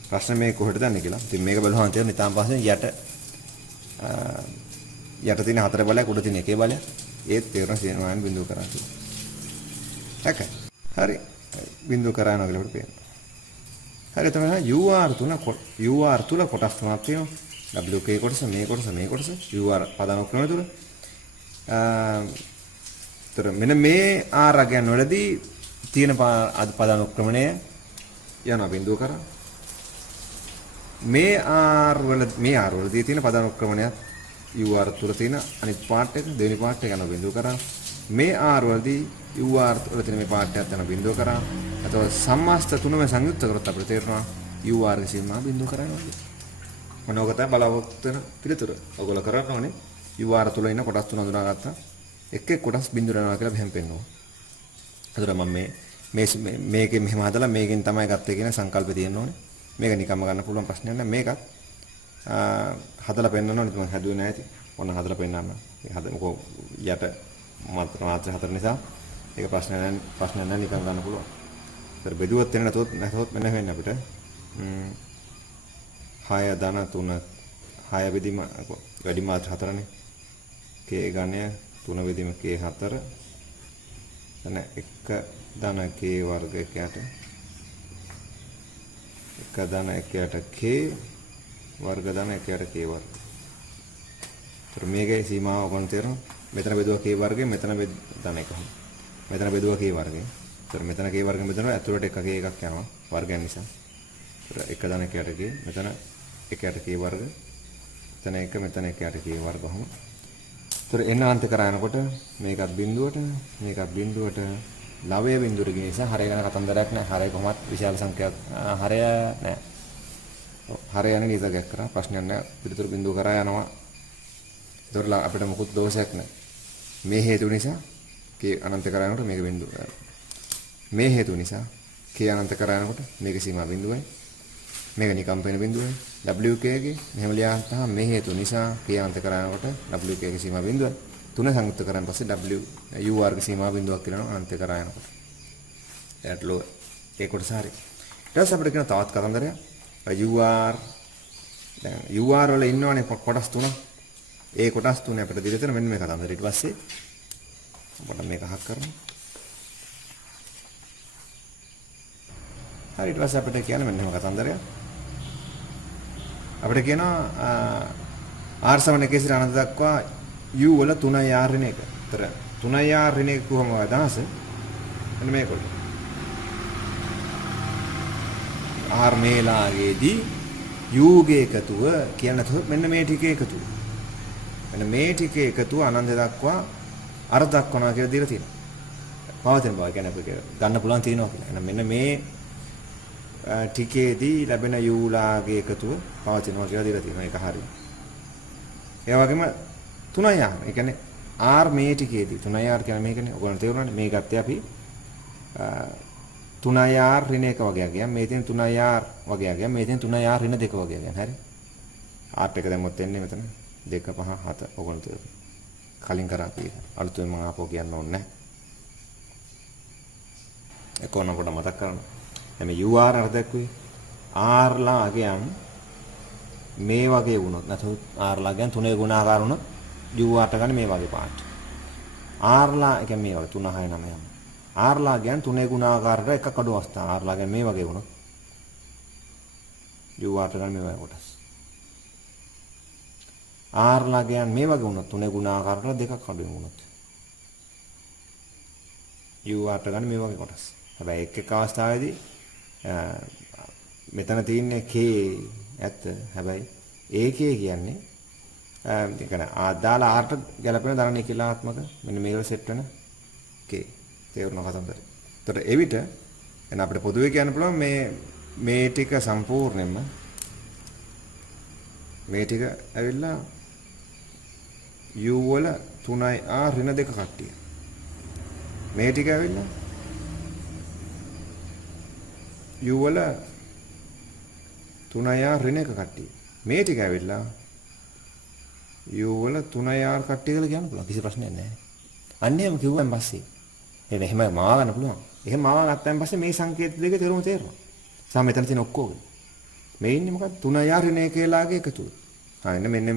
ප්‍රශ්නේ මේ කොහෙටද යන්නේ කියලා. ඉතින් මේක බලුවාම තේරෙන ඉතාලම පස්සේ යට තියෙන 4 බලයක් උඩ තියෙන 1 බලයක් ඒත් තේරෙන සීමාවෙන් බිඳුව කරා කියලා. හරි. බිඳුව කරා යනවා කියලා අපිට පේනවා. හරි තමයි UR තුල කොටස් තුනක් තියෙනවා. WK කොටස මේ කොටස UR පදානුක්‍රමය තුල. තර මෙන්න මේ R අගයන් වලදී තියෙන පදානුක්‍රමණය යනවා බිඳුව කරා. මේ R වලදී තියෙන පදානුක්‍රමණයත් UR තුල තියෙන අනිත් පාර්ට් එක දෙවෙනි පාර්ට් එක යන බිඳුව කරා. මේ R වලදී UR වල තියෙන මේ පාර්ට් එකත් යන බිඳුව කරා. එතකොට සම්මාස්ත තුනම සංයුක්ත කරොත් අපිට තේරෙනවා UR ගේ සීමා බිඳුව කරා යනවා කියලා. මොනවාක තමයි බලාපොරොත්තු වෙන පිළිතුර. ඔයගොල්ලෝ කරන්න ඕනේ UR තුල ඉන්න කොටස් තුන හඳුනාගත්තා. එක් කොටස් බිඳුව යනවා කියලා මෙහෙම පෙන්නනවා. එතකොට මම මේකෙන් මෙහෙම හදලා මේකෙන් තමයි ගත්තේ කියන සංකල්පය තියෙන්න ඕනේ. මේක නිකම්ම ගන්න පුළුවන් ප්‍රශ්නයක් නෑ. මේකත් හදලා පෙන්නන්න ඕනේ. මම හැදුවේ නැහැ ඉතින්. ඔන්න හදලා පෙන්නන්න. ඒක මොකෝ යට මාත්‍ර 4 නිසා ඒක ප්‍රශ්නයක් නෑ නිකන් ගන්න පුළුවන්. ඒතර බෙදුවත් වෙන නැතොත් මෙන්න වෙන්නේ අපිට 6 ධන 3 6 බෙදීම වැඩි මාත්‍ර 4නේ. K ගණය 3 බෙදීම K 4 එතන 1 ධන K වර්ගයට 1 ධන 1ට K වර්ග ධන 1ට K වර්ග. ඒතර මේකේ සීමාව ඔයගොල්ලෝ තේරෙනවා. මෙතන බෙදුවා K වර්ගය මෙතන ධන 1. මෙතන බෙදුවා K වර්ගය. ඒතර මෙතන K වර්ගෙන් බෙදනවා ඇතුළට 1 K එකක් යනවා වර්ගයන් නිසා. ඒතර 1 ධන 1ට K මෙතන 1ට K වර්ග. මෙතන 1 මෙතන 1ට K වර්ග වහම. ඒතර එන අන්ත කරා යනකොට මේකත් බිඳුවට ලවය බිඳුවට ගිය නිසා හරය ගැන කතන්දරයක් නැහැ. හරය කොහොමත් විශාල සංඛ්‍යාවක් හරය නැහැ. හරය යන නීතියක් කරා ප්‍රශ්නයක් නැහැ. පිළිතුරු බිඳුව කරා යනවා. ඒතර අපිට මොකුත් දෝෂයක් නැහැ. මේ හේතු නිසා K අනන්ත කරා යනකොට මේක බිඳුව. මේ හේතු නිසා k අනන්ත කරා යනකොට මේක සීමා බිඳුවයි. මේක නිකම්පන බිඳුවයි. WK ගේ මෙහෙම ලියහම මේ හේතු නිසා k අනන්ත කරා යනකොට WK ගේ සීමා බිඳුවයි. තුන සංයුක්ත කරන් පස්සේ WUR ගේ සීමා බිඳුවක් කියලා අනන්ත කරා යනකොට. එයාට ලෝ ඒ කොටස හරි. ඊට පස්සේ අපිට කියන තවත් කතන්දරයක්. UR දැන් UR වල ඉන්නවනේ කොටස් තුනක්. ඒ කොටස් තුනේ අපිට දීලා තියෙන මෙන්න මේ කතන්දරය. ඊට පස්සේ අපිට මේක හක් කරමු. හරි ඊට පස්සේ අපිට කියන්නේ මෙන්න මේ කතන්දරය. අපිට කියනවා R සමන 1 සිට අනන්ත දක්වා U වල 3i R ඍණ 1. ඒතර 3i R ඍණ 1 කොහොම අදහස? මෙන්න මේකට. R මේලාගේදී U ගේ එකතුව කියන්නේ මෙන්න මේ ටිකේ එකතුව. මෙන්න මේ ටිකේ එකතුව අනන්ත දක්වා අර දක්වනවා කියලා දීලා තියෙනවා. පවතින බව කියන්නේ අපිට ගන්න පුළුවන් තියෙනවා කියලා. එහෙනම් මෙන්න මේ ටිකේදී ලැබෙන U ලාගේ එකතුව පවතිනවා කියලා දීලා තියෙනවා. ඒක හරියි. ඒ වගේම 3i R. ඒ කියන්නේ R මේ ටිකේදී 3i R කියන්නේ මේකනේ. ඔයගොල්ලෝ තේරුණානේ. මේ ගත්තේ අපි 3i R ඍණ 1 වගේ ගියා. මේ තියෙන 3i R වගේ ගියා. මේ තියෙන 3i R ඍණ 2 වගේ ගියා. හරි. R එක දැම්මොත් එන්නේ මෙතන 2 5 7 ඔයගොල්ලෝ තේරුණා. කලින් කරා කියලා. අලුතෙන් මම ආපහු කියන්න ඕනේ නැහැ. ඒකෝන කොට මතක් කරගන්න. එමේ UR අර දැක්කුවේ R ලාගයන් මේ වගේ වුණොත් නැත්නම් R ලාගයන් තුනේ ගුණාකාර වුණොත් UR ට ගන්න මේ වගේ පාට. R ලා ඒ කියන්නේ මේ වගේ 3 6 9 යම. R ලාගයන් තුනේ ගුණාකාරයට එකක් අඩු අවස්ථා. R ලාගයන් මේ වගේ වුණොත් UR ට ගන්න මේ වගේ කොටස්. R ලාගයන් මේ වගේ වුණොත් තුනේ ගුණාකාරයට දෙකක් අඩු වුණොත් UR ට ගන්න මේ වගේ කොටස්. හැබැයි එක් අවස්ථාවේදී මෙතන තියෙන්නේ k ඇත්ත. හැබැයි ak කියන්නේ ඒ කියන්නේ ආදාළ r ට ගැලපෙන ධන නිකිලාත්මක මෙන්න මේවල සෙට් වෙන k තේරුණා කතන්දරේ. ඒතර එවිට එන අපිට පොදුවේ කියන්න පුළුවන් මේ ටික සම්පූර්ණයෙන්ම මේ ටික ඇවිල්ලා u වල 3i r ඍණ 2 කට්ටිය. මේ ටික ඇවිල්ලා u වල 3i r ඍණ 1 කට්ටිය. මේ ටික ඇවිල්ලා u වල 3i r කට්ටිය කියලා කියන්න පුළුවන්. කිසි ප්‍රශ්නයක් නැහැ. අන්න එහෙම කිව්වන් පස්සේ එහෙම මාව ගන්න පුළුවන්. එහෙම මාව ගත්තාන් පස්සේ මේ සංකේත දෙක තේරුම තේරෙනවා. සම මෙතන තියෙන ඔක්කොම. මේ ඉන්නේ මොකක්ද? 3i r ඍණ 1 ලාගේ එකතුව. හරිනේ මෙන්න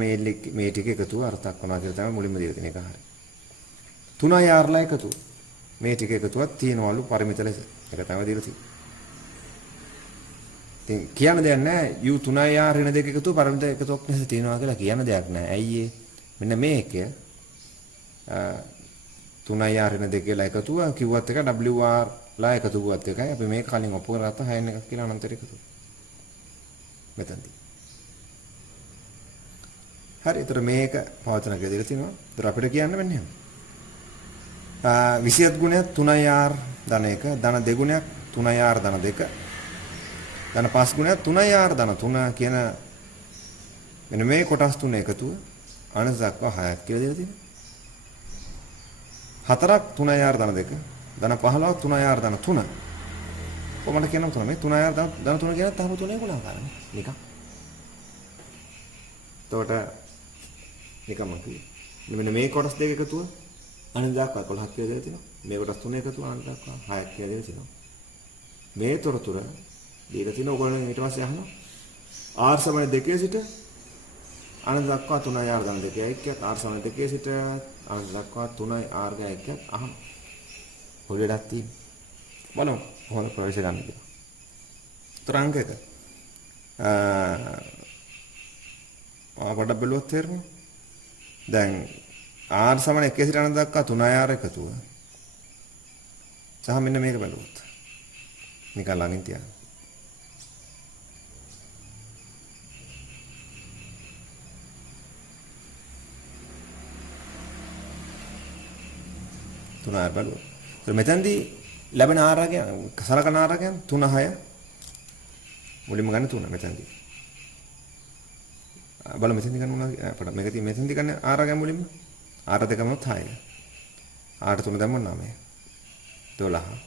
මේ ටික එකතුව අර්ථයක් වුණා කියලා තමයි මුලින්ම දීලා තියෙන එක හරියි. 3i r ලා එකතුව. මේ ටික එකතුවක් තියෙනවලු පරිමිත ලෙස. ඒක තමයි දීලා තියෙන්නේ. ඉතින් කියන්න දෙයක් නැහැ. u 3i r ඍණ 2 එකතුව පරිමිත එකතුවක් ලෙස තියෙනවා කියලා කියන්න දෙයක් නැහැ. ඇයි ඒ? මෙන්න මේක 3i r ඍණ 2 ලා එකතුව කිව්වත් එක wr ලා එකතුවත් එකයි. අපි මේක කලින් ඔප්පු කරගත්ත 6 එකක් කියලා අනන්තර එකතුව. මෙතනදී හරි. ඒතර මේක පවතන කියලා දීලා තිනවා. ඒතර අපිට කියන්න මෙන්න එහෙම. 27 ගුණයක් 3ir ධන 1, ධන 2 ගුණයක් 3ir ධන 2, ධන 5 ගුණයක් 3ir ධන 3 කියන මෙන්න මේ කොටස් තුන එකතුව අනන්ත දක්වා 6ක් කියලා දීලා තියෙනවා. 4ක් 3ir ධන 2, ධන 15ක් 3ir ධන 3. කොහොමද කියනවා තුන මේ 3ir ධන 3 කියන තාම තුනේ ගුණාකාරනේ. නිකන්. එතකොට නිකම්ම කිව්වේ. මෙන්න මේ කොටස් දෙක එකතුව අනන්ත දක්වා 11ක් කියලා දෙලා තිනවා. මේ කොටස් තුන එකතුව අනන්ත දක්වා 6ක් කියලා දෙලා තිනවා. මේ තොරතුර දීලා තිනවා. ඔයගොල්ලෝ ඊට පස්සේ අහනවා r සමාන 2 සිට අනන්ත දක්වා 3ir ධන 2යි එක්කත් r සමාන 2 සිට අනන්ත දක්වා 3ir ගා එක්කත් අහම. පොඩ්ඩක් තියෙනවා. බලමු කොහොමද ප්‍රවේශ ගන්න කියලා. තරංග එක පොඩ්ඩක් බලුවොත් තේරෙනවා. දැන් r සමාන 1 සිට අනන්ත දක්වා 3ir එකතුව සහ මෙන්න මේක බලුවොත් නිකන් ළඟින් තියන්න. තුනයි බලුවා. ඒත් මෙතෙන්දී ලැබෙන ආරාගය සලකන ආරාගයන් 3 6 මුලින්ම ගන්න 3 මෙතෙන්දී. බලමු මෙතෙන්දී ගන්න මොනවද අපිට මේක තියෙන්නේ මෙතෙන්දී ගන්න ආරාගය මුලින්ම r 2 6. r 3 දැම්ම 9. 12.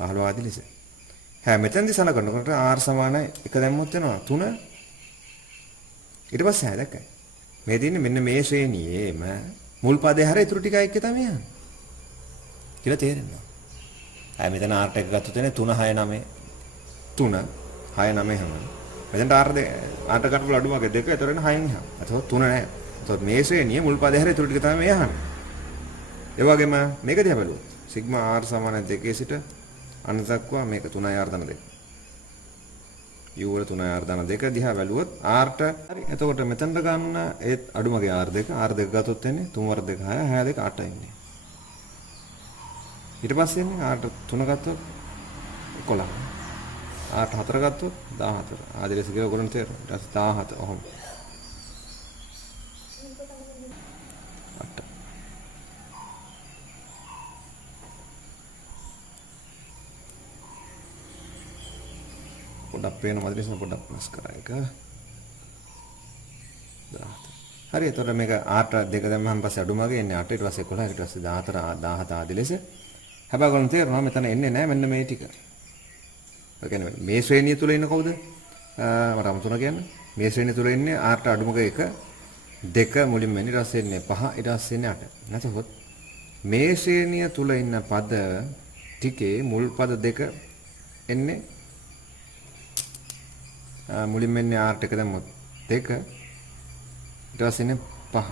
15 ආදි ලෙස. මෙතනදී සලකනකොට r සමානයි 1 දැම්මොත් වෙනවා 3. ඊට පස්සේ දැක්කයි. මේ තියෙන්නේ මෙන්න මේ ශ්‍රේණියේම මුල් පදේ හැර ඉතුරු ටික එක්ක තමයි යන්නේ. කියලා තේරෙනවා. මෙතන r එක ගත්තොත් එන්නේ 3 6 9 3 6 9 හැම. මෙතනට r ගන්න අඩු වගේ දෙක ඒතර වෙන 6න් එහා. එතකොට 3 නෑ. එතකොට මේ ශ්‍රේණියේ මුල් පදේ හැර ඉතුරු ටික තමයි මේ අහන්නේ. ඒ වගේම මේක දිහා බැලුවොත් සිග්මා r සමාන 2 සිට අනන්ත දක්වා මේක 3i r ධන 2. u වල 3i r ධන 2 දිහා බැලුවොත් r ට හරි. එතකොට මෙතනට ගන්න ඒත් අඩුමගේ r2 r2 ගත්තොත් එන්නේ 3 වර 2 6 6 2 8 ඉන්නේ. ඊට පස්සේ එන්නේ r 3 ගත්තොත් 11. r 4 ගත්තොත් 14. ආදී ලෙස කියලා ඔයගොල්ලන්ට තේරෙනවා. ඊට පස්සේ 17 ඔහොම. 8. පොඩ්ඩක් පේන මදලිස්න පොඩ්ඩක් ප්ලස් කරා එක. 17. හරි. එතකොට මේක r දෙක දැම්මම පස්සේ අඩුමගේ එන්නේ 8 ඊට පස්සේ 11 ඊට පස්සේ 14 17 ආදී ලෙස. හැබැයි ඔයගොල්ලන් තේරෙනවා මෙතන එන්නේ නැහැ මෙන්න මේ ටික. ඒ කියන්නේ මේ ශ්‍රේණිය තුල ඉන්න කවුද? මට අමතන කියන්න. මේ ශ්‍රේණිය තුල ඉන්නේ r ට අඩුමක 1 2 මුලින්ම එන්නේ ඊට පස්සේ එන්නේ 5 ඊට පස්සේ එන්නේ 8. නැතහොත් මේ ශ්‍රේණිය තුල ඉන්න පද ටිකේ මුල් පද දෙක එන්නේ මුලින්ම එන්නේ r ට එක දැම්මොත් 2 ඊට පස්සේ එන්නේ 5.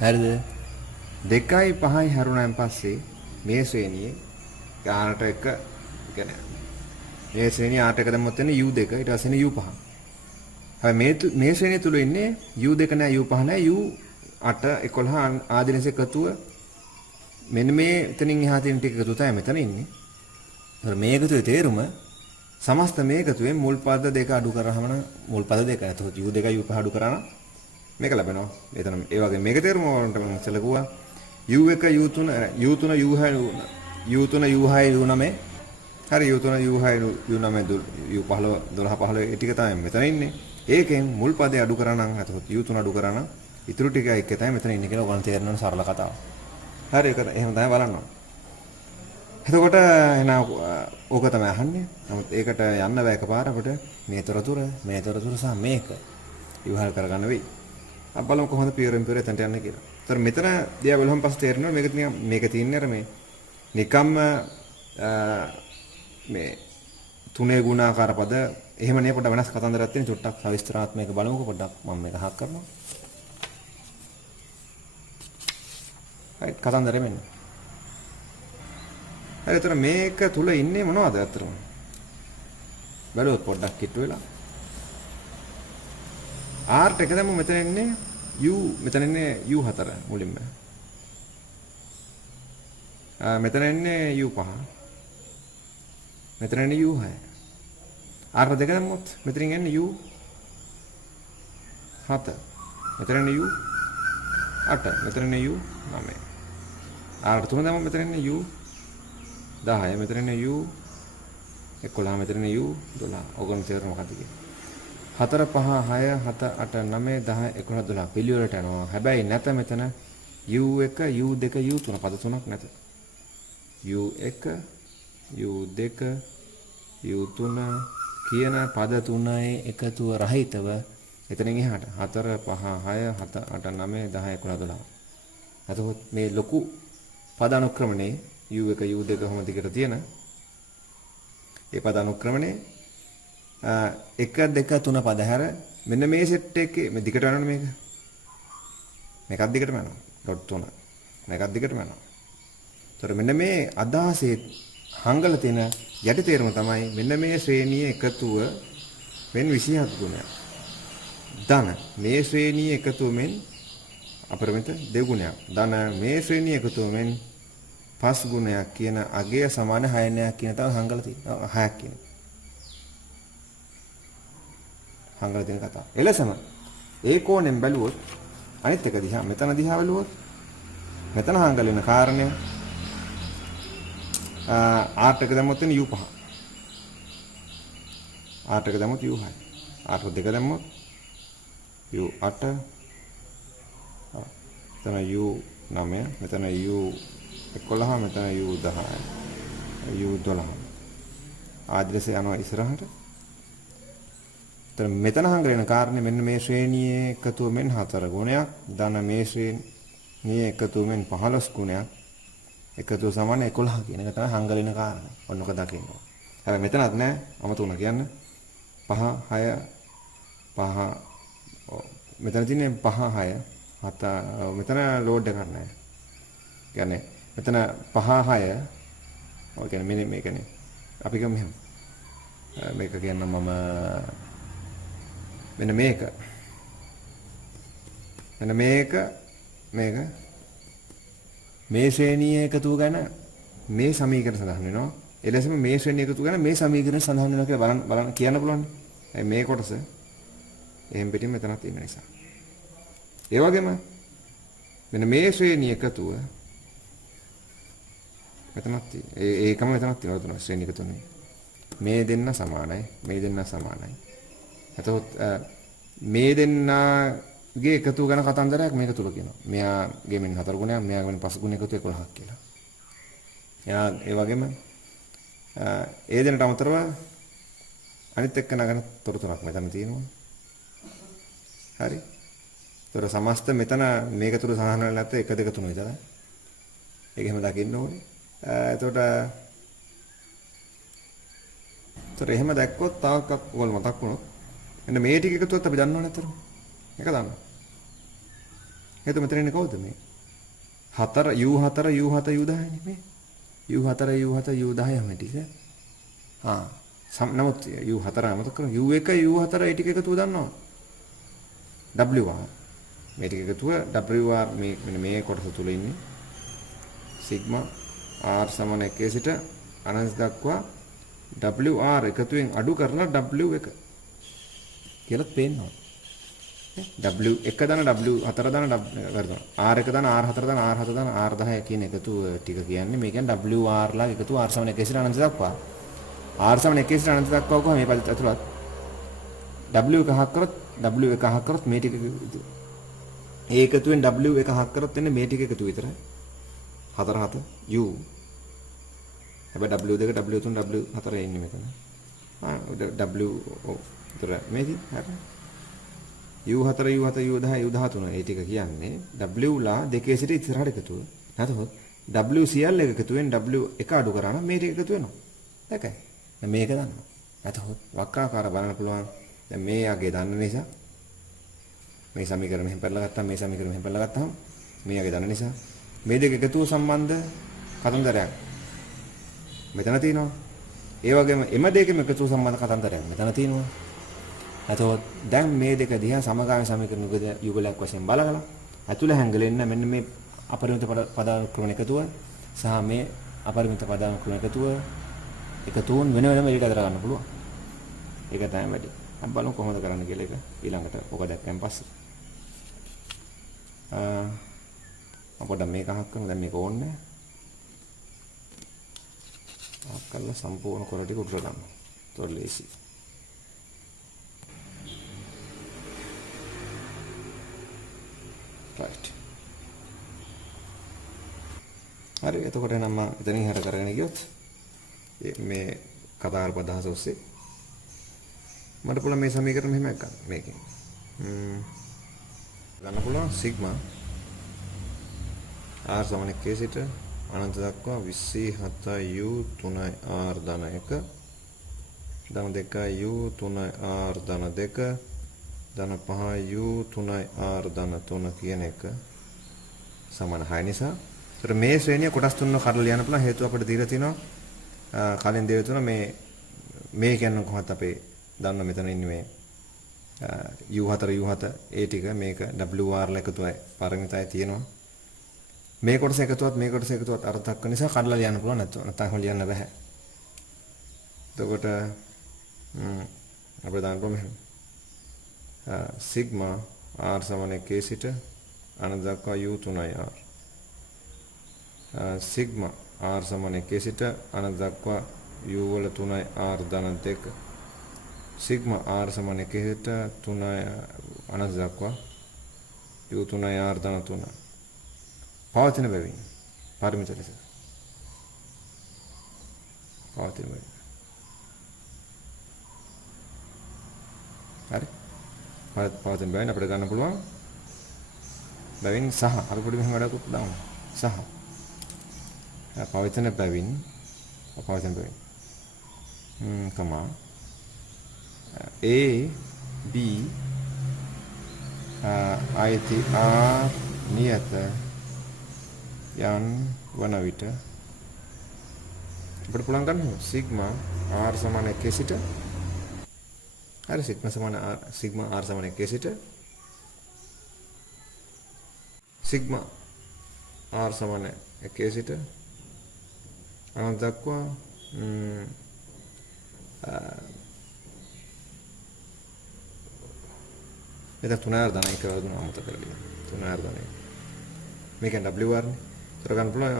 හරිද? 2යි 5යි හැරුණාන් පස්සේ මේ ශ්‍රේණියේ r ට එක කියන්නේ මේ ශ්‍රේණිය r ට එක දැම්මොත් එන්නේ u2 ඊට පස්සේ එන්නේ u5. හැබැයි මේ ශ්‍රේණිය තුල ඉන්නේ u2 නෑ u5 නෑ u8 11 ආදී ලෙස එකතුව මෙන්න මේ එතනින් එහා තියෙන ටික එකතු තමයි මෙතන ඉන්නේ. ඒතර මේ එකතුවේ තේරුම සමස්ත මේ එකතුවෙන් මුල් පද දෙක අඩු කරාම මුල් පද දෙක එතකොට u2 u5 අඩු කරා නම් මේක ලැබෙනවා. එතන ඒ වගේ මේක තේරුම වලට මම සැලකුවා u1 u3 u3 u6 u3 u6 u9 හරි u3 u6 u9 u15 12 15 ඒ ටික තමයි මෙතන ඉන්නේ. ඒකෙන් මුල් පදේ අඩු කරා නම් එතකොට u3 අඩු කරා නම් ඉතුරු ටික එක තමයි මෙතන ඉන්නේ කියලා ඔයගොල්ලන් තේරෙනවා සරල කතාව. හරි ඒක එහෙම තමයි බලන්න ඕන. එතකොට එන ඕක තමයි අහන්නේ. නමුත් ඒකට යන්න බෑ එකපාරකට මේ තොරතුර සහ මේක ඉවහල් කරගන්න වෙයි. අපි බලමු කොහොමද පියරෙන් පියර එතනට යන්නේ කියලා. ඒතර මෙතන දිහා බලුවම පස්සේ තේරෙනවා මේක තියෙන්නේ අර මේ නිකම්ම මේ තුනේ ගුණාකාර පද එහෙම නේ පොඩ්ඩක් වෙනස් කතන්දරයක් තියෙන චුට්ටක් සවිස්තරාත්මක බලමුකෝ පොඩ්ඩක් මම මේක හක් කරනවා. හරි කතන්දරෙ මෙන්න. හරි එතන මේක තුල ඉන්නේ මොනවද අතරම? බලුවොත් පොඩ්ඩක් කිට්ටු වෙලා. r එක දැම්ම මෙතන ඉන්නේ u මෙතන ඉන්නේ u4 මුලින්ම. මෙතන ඉන්නේ u5. මෙතන ඉන්නේ u6. r දෙක දැම්මොත් මෙතනින් එන්නේ u7. මෙතන ඉන්නේ u8. මෙතන ඉන්නේ u9. r තුන දැම්මොත් මෙතන ඉන්නේ u10. මෙතන ඉන්නේ u11. මෙතන ඉන්නේ u12. ඔගොන් තේරෙන්නේ මොකක්ද කියන්නේ? 4 5 6 7 8 9 10 11 12 පිළිවෙලට යනවා. හැබැයි නැත මෙතන u1 u2 u3 පද තුනක් නැත. u1 u2 u3 කියන පද තුනයි එකතුව රහිතව එතනින් එහාට 4 5 6 7 8 9 10 11 12. එතකොට මේ ලොකු පද අනුක්‍රමණේ u1 u2 කොහොමද දිගට තියෙන ඒ පද අනුක්‍රමණේ 1 2 3 පද හැර මෙන්න මේ සෙට් එකේ මේ දිගට යනවනේ මේක. මේකත් දිගටම යනවා. ඩොට් 3. මේකත් දිගටම යනවා. ඒතර මෙන්න මේ අදහසේ හංගල තියෙන යටි තේරුම තමයි මෙන්න මේ ශ්‍රේණියේ එකතුව මෙන් 27 ගුණයක්. ධන මේ ශ්‍රේණියේ එකතුව මෙන් අපරිමිත දෙගුණයක්. ධන මේ ශ්‍රේණියේ එකතුව මෙන් 5 ගුණයක් කියන අගය සමාන 6 කියන තව හංගල තියෙනවා. 6ක් කියන. හංගල තියෙන කතාව. එලෙසම ඒ කෝණයෙන් බැලුවොත් අනිත් එක දිහා මෙතන දිහා බැලුවොත් මෙතන හංගල වෙන කාරණය r එක දැම්මොත් එන්නේ u5. r එක දැම්මොත් u6. r දෙක දැම්මොත් u8. මෙතන u9, මෙතන u11, මෙතන u10, u12. ආදිරස යනවා ඉස්සරහට. එතන මෙතන හංගලෙන කාරණේ මෙන්න මේ ශ්‍රේණියේ එකතුව මෙන් 4 ගුණයක්. ධන මේ ශ්‍රේණියේ එකතුව මෙන් 15 ගුණයක්. එකතුව සමාන 11 කියන එක තමයි හංගලෙන කාරණේ. ඔන්නක දකින්න. හැබැයි මෙතනත් නෑ අමතුන කියන්න. 5 6 5 මෙතන තියෙන්නේ 5 6 7 මෙතන ලෝඩ් එකක් නැහැ. කියන්නේ මෙතන 5 6 ඔය කියන්නේ මෙන්න මේකනේ. අපි ගමු මෙහෙම. මේක කියන්න මම මෙන්න මේක. මෙන්න මේක මේ ශ්‍රේණියේ එකතුව ගැන මේ සමීකරණ සඳහන් වෙනවා. එලෙසම මේ ශ්‍රේණිය එකතුව ගැන මේ සමීකරණ සඳහන් වෙනවා කියලා බලන්න කියන්න පුළුවන්. මේ කොටස එහෙන් පිටින් මෙතනක් තියෙන නිසා. ඒ වගේම මෙන්න මේ ශ්‍රේණිය එකතුව මෙතනක් තියෙන. ඒකම මෙතනක් තියෙනවා තුන ශ්‍රේණිය එකතුනේ. මේ දෙන්න සමානයි. මේ දෙන්න සමානයි. එතකොට මේ දෙන්නගේ එකතුව ගැන කතන්දරයක් මේක තුල කියනවා. මෙයාගේ මෙන්න 4 ගුණයක්, මෙයාගේ මෙන්න 5 ගුණයක් එකතු 11ක් කියලා. එයා ඒ වගේම ඒ දෙන්නට අමතරව අනිත් එක්ක නගන තොරතුරක් මෙතන තියෙනවා. හරි. ඒතර සමස්ත මෙතන මේක තුල සඳහන් වෙලා නැත්නම් 1 2 3 විතරයි. ඒක එහෙම දකින්න ඕනේ. එතකොට එහෙම දැක්කොත් තාක්ක් ඕල් මතක් වුණොත් එන්න මේ ටික එකතුවත් අපි දන්නව නැතර. ඒක දන්නවා. හේතුව මෙතන ඉන්නේ කවුද මේ? 4 U4 U7 U10 නේ මේ. U4 U7 U10 හැම ටික. නමුත් U4 අමතක කරමු. U1 U4 ඒ ටික එකතුව දන්නවා. WR මේ ටික එකතුව WR මෙන්න මේ කොටස තුල ඉන්නේ. සිග්මා R සමාන 1 සිට අනන්ත දක්වා WR එකතුවෙන් අඩු කරලා W1 කියලා පේනවා. W1 දාන W4 දාන R1 දාන R4 දාන R7 දාන R10 කියන එකතුව ටික කියන්නේ මේ කියන්නේ WR ලා එකතුව R සමාන 1 සිට අනන්ත දක්වා R සමාන 1 සිට අනන්ත දක්වා කොහොම මේ පරිත්‍යාග ඇතුළත් W1 හක් කරොත් W1 හක් කරොත් මේ ටික ඒ එකතුවෙන් W1 හක් කරොත් එන්නේ මේ ටික එකතු විතරයි 4 7 U හැබැයි W2 W3 W4 ඉන්නේ මෙතන W උතර මේදි හරි U4 U7 U10 U13 ඒ ටික කියන්නේ W ලා දෙකේ සිට ඉස්සරහට එකතුව නැතහොත් W සියල්ල එකතුවෙන් W1 අඩු කරා නම් මේ ටික එකතු වෙනවා දැකයි දැන් මේක දන්නවා නැතහොත් වක්‍රාකාර බලන්න පුළුවන් දැන් මේ යගේ දන්න නිසා මේ සමීකරණ මෙහෙම පෙරලා ගත්තාම මේ සමීකරණ මෙහෙම පෙරලා ගත්තාම මේ යගේ දන්න නිසා මේ දෙක එකතුව සම්බන්ධ කතන්දරයක් මෙතන තියෙනවා. ඒ වගේම එම දෙකම එකතු සම්බන්ධ කතන්දරයක් මෙතන තියෙනවා. එතකොට දැන් මේ දෙක දිහා සමගාමී සමීකරණ යුගලයක් වශයෙන් බලගලා අතුල හැංගලෙන්න මෙන්න මේ අපරිමිත පදානුක්‍රම එකතුව සහ මේ අපරිමිත පදානුක්‍රම එකතුන් වෙන වෙනම එකට අදලා ගන්න පුළුවන්. ඒක තමයි වැඩි. අපි බලමු කොහොමද කරන්න කියලා ඒක ඊළඟට ඔක දැක්කන් පස්සේ. අපොඩ මේක අහක් කරමු දැන් මේක ඕනේ. අකල්ලා සම්පූර්ණ කොර ටික උඩට ගන්න. ඒතොර ලේසි. right. හරි එතකොට නම් මම එතනින් හර කරගෙන ගියොත් මේ කතා කරපු අදහස ඔස්සේ මට පුළුවන් මේ සමීකරණ මෙහෙම ගන්න මේකෙන්. ගන්න පුළුවන් සිග්මා R සමාන 1 සිට අනන්ත දක්වා 27 U 3 R ධන 1 ධන 2 U 3 R ධන 2 ධන 5 U 3 R ධන 3 කියන එක සමාන 6 නිසා ඒතර මේ ශ්‍රේණිය කොටස් තුනක් කඩලා ලියන්න පුළුවන් හේතුව අපිට දීලා තිනවා කලින් දීලා තුන මේ කියන්නේ කොහොමද අපේ දන්න මෙතන ඉන්නේ මේ U4 ඒ ටික මේක WR ලා එකතුවයි පරිමිතයි තියෙනවා මේ කොටස එකතුවත් මේ කොටස එකතුවත් අර්ථයක් නිසා කඩලා ලියන්න පුළුවන් නැත්නම් ලියන්න බෑ. එතකොට අපිට දාන්න පුළුවන් මෙහෙම. සිග්මා R සමාන 1 සිට අනන්ත දක්වා U 3R. සිග්මා R සමාන 1 සිට අනන්ත දක්වා U වල 3R ධන 2. සිග්මා R සමාන 1 සිට 3 අනන්ත දක්වා U 3R ධන 3. පවතින බැවින් පරිමිත ලෙස පවතින බැවින් හරි. පවතින බැවින් අපිට ගන්න පුළුවන් බැවින් සහ අපි පොඩි මෙහෙම වැඩකුත් දාමු. සහ පවතින බැවින් කමා A B අයිති R නියත යන් වන විට අපිට පුළුවන් ගන්න සිග්මා R සමාන 1 සිට හරි සිග්මා R සමාන 1 සිට සිග්මා R සමාන 1 සිට අනන්ත දක්වා එතන 3R දාන එක වදුන අමතක කරලා 3R දාන එක මේකෙන් WR නේ තර ගන්න පුළුවන්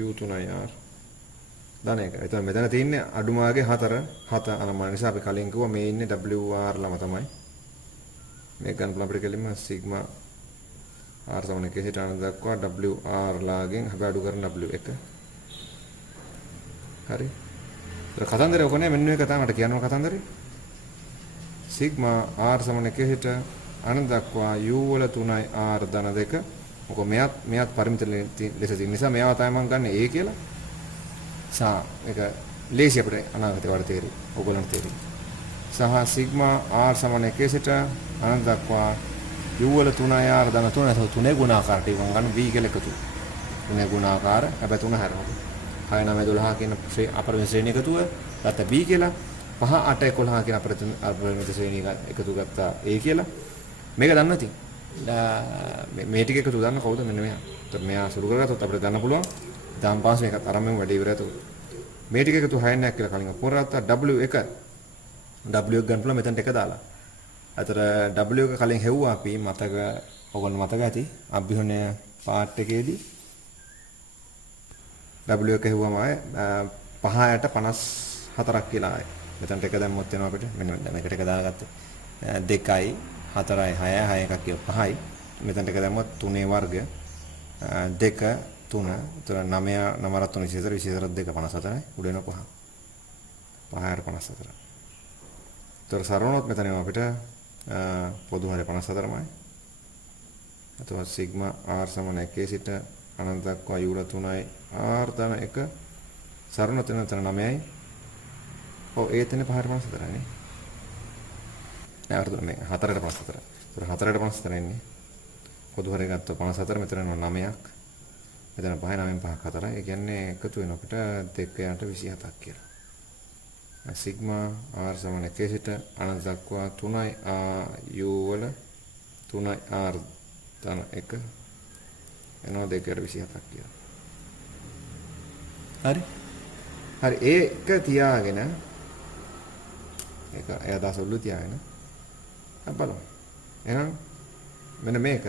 U3R දාන එක. එතන මෙතන තියෙන්නේ අඩුමාගේ 7 අනමාන නිසා අපි කලින් කිව්වා මේ ඉන්නේ WR ළම තමයි. මේක ගන්න පුළුවන් අපිට කෙලින්ම සිග්මා R සමාන 1 සිට අනන්ත දක්වා WR ලාගෙන් අපි අඩු කරන W1. හරි. ඒතර කතන්දරේ ඔක නේ මෙන්න මේක තමයි මට කියන්න කතන්දරේ. සිග්මා R සමාන 1 සිට අනන්ත දක්වා U වල 3යි R ධන 2. මොකද මෙයත් පරිමිත ලෙස තියෙන නිසා මෙයාව තමයි මම ගන්න A කියලා. මේක ලේසි අපිට අනාගතේ වල තේරෙයි. ඕගොල්ලන්ට තේරෙයි. සහ සිග්මා R සමාන 1 සිට අනන්ත දක්වා U වල 3යි R ධන 3. ඒක 3 ගුණාකාරට මම ගන්න B කියලා එකතු. 3 ගුණාකාර හැබැයි 3 හැරෙනවා. 6 9 12 කියන අපරිමිත ශ්‍රේණිය එකතුව ගත්ත B කියලා. 5 8 11 කියන අපරිමිත ශ්‍රේණිය එකතු ගත්තා A කියලා. මේක දන්න නැති. මේ ටික එකතු දාන්න කවුද මෙන්න මෙයා. ඒත් මෙයා සුළු කරගත්තොත් අපිට ගන්න පුළුවන්. දාම් පාස් මේකත් අරන් මෙම වැඩි ඉවරයි එතකොට. මේ ටික එකතු 6 නක් කියලා කලින් පොරත්තා W1 ගන්න පුළුවන් මෙතනට එක දාලා. අතර W1 කලින් හෙව්වා අපි මතක ඔයගොල්ලෝ මතක ඇති අභිහුණය පාර්ට් එකේදී W1 හෙව්වම 5ට 54ක් කියලා ආයේ. මෙතනට එක දැම්මොත් වෙනවා අපිට මෙන්න මේකට එක දාගත්තේ. 2යි 4යි 6යි 6 එකක් කියව 5යි. මෙතනට එක දැම්මොත් 3 වර්ග 2 3 ඒතර 9 9 3 24 24 2 54යි උඩ වෙන 5. 5ට 54. ඒතර සරණොත් මෙතන අපිට පොදු හරිය 54මයි. එතකොට සිග්මා R සමාන 1 සිට අනන්ත දක්වා U වල 3යි R ධන 1 සරණොත් වෙන 9යි. ඔව් ඒ තැන 5ට 54යි නේ. නෑ අර මේ 4ට 54. ඒතර 4ට 54 ඉන්නේ. පොදු හරිය ගත්තොත් 54 මෙතන 9ක්. මෙතන 5 9න් 5ක් 4යි. ඒ කියන්නේ එකතු වෙන අපිට 2 යට 27ක් කියලා. සිග්මා R සමාන 1 සිට අනන්ත දක්වා 3යි U වල 3යි R ධන 1 එනවා 2 යට 27ක් කියලා. හරි. හරි ඒක තියාගෙන ඒක එයා දාසොල්ලු තියාගෙන බලමු. එහෙනම් මෙන්න මේක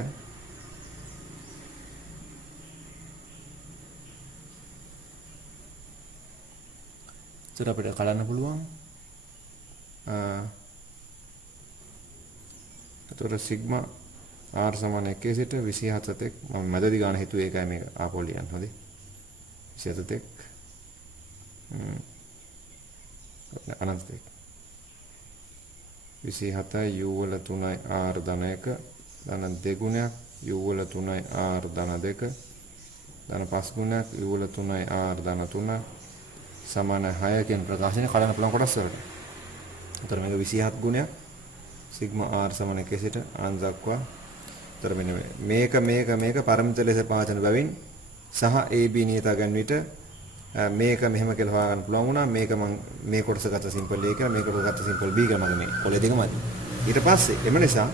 අපිට කලන්න පුළුවන්. එතකොට සිග්මා R සමාන 1 සිට 27 තෙක් මම මැදදී ගන්න හිතුවේ ඒකයි මේක ආපහු ලියන්න හොඳේ. 27 තෙක් අනන්ත තෙක් 27 U වල 3යි R ධන 1 ධන 2 ගුණයක් U වල 3යි R ධන 2 ධන 5 ගුණයක් U වල 3යි R ධන 3 සමාන 6 කියන ප්‍රකාශනය කලන්න පුළුවන් කොටස් වලට. උතර මේක 27 ගුණයක් සිග්මා R සමාන 1 සිට අනන්ත දක්වා. උතර මෙන්න මේක පරිමිත ලෙස පවතින බැවින් සහ AB නියතා ගන්න විට මේක මෙහෙම කියලා හොයාගන්න පුළුවන් වුණා. මේක මම මේ කොටස ගත්ත සිම්පල් A කියලා මේක කොටස ගත්ත සිම්පල් B කියලා මම මේ කොලේ දෙකමයි. ඊට පස්සේ එම නිසා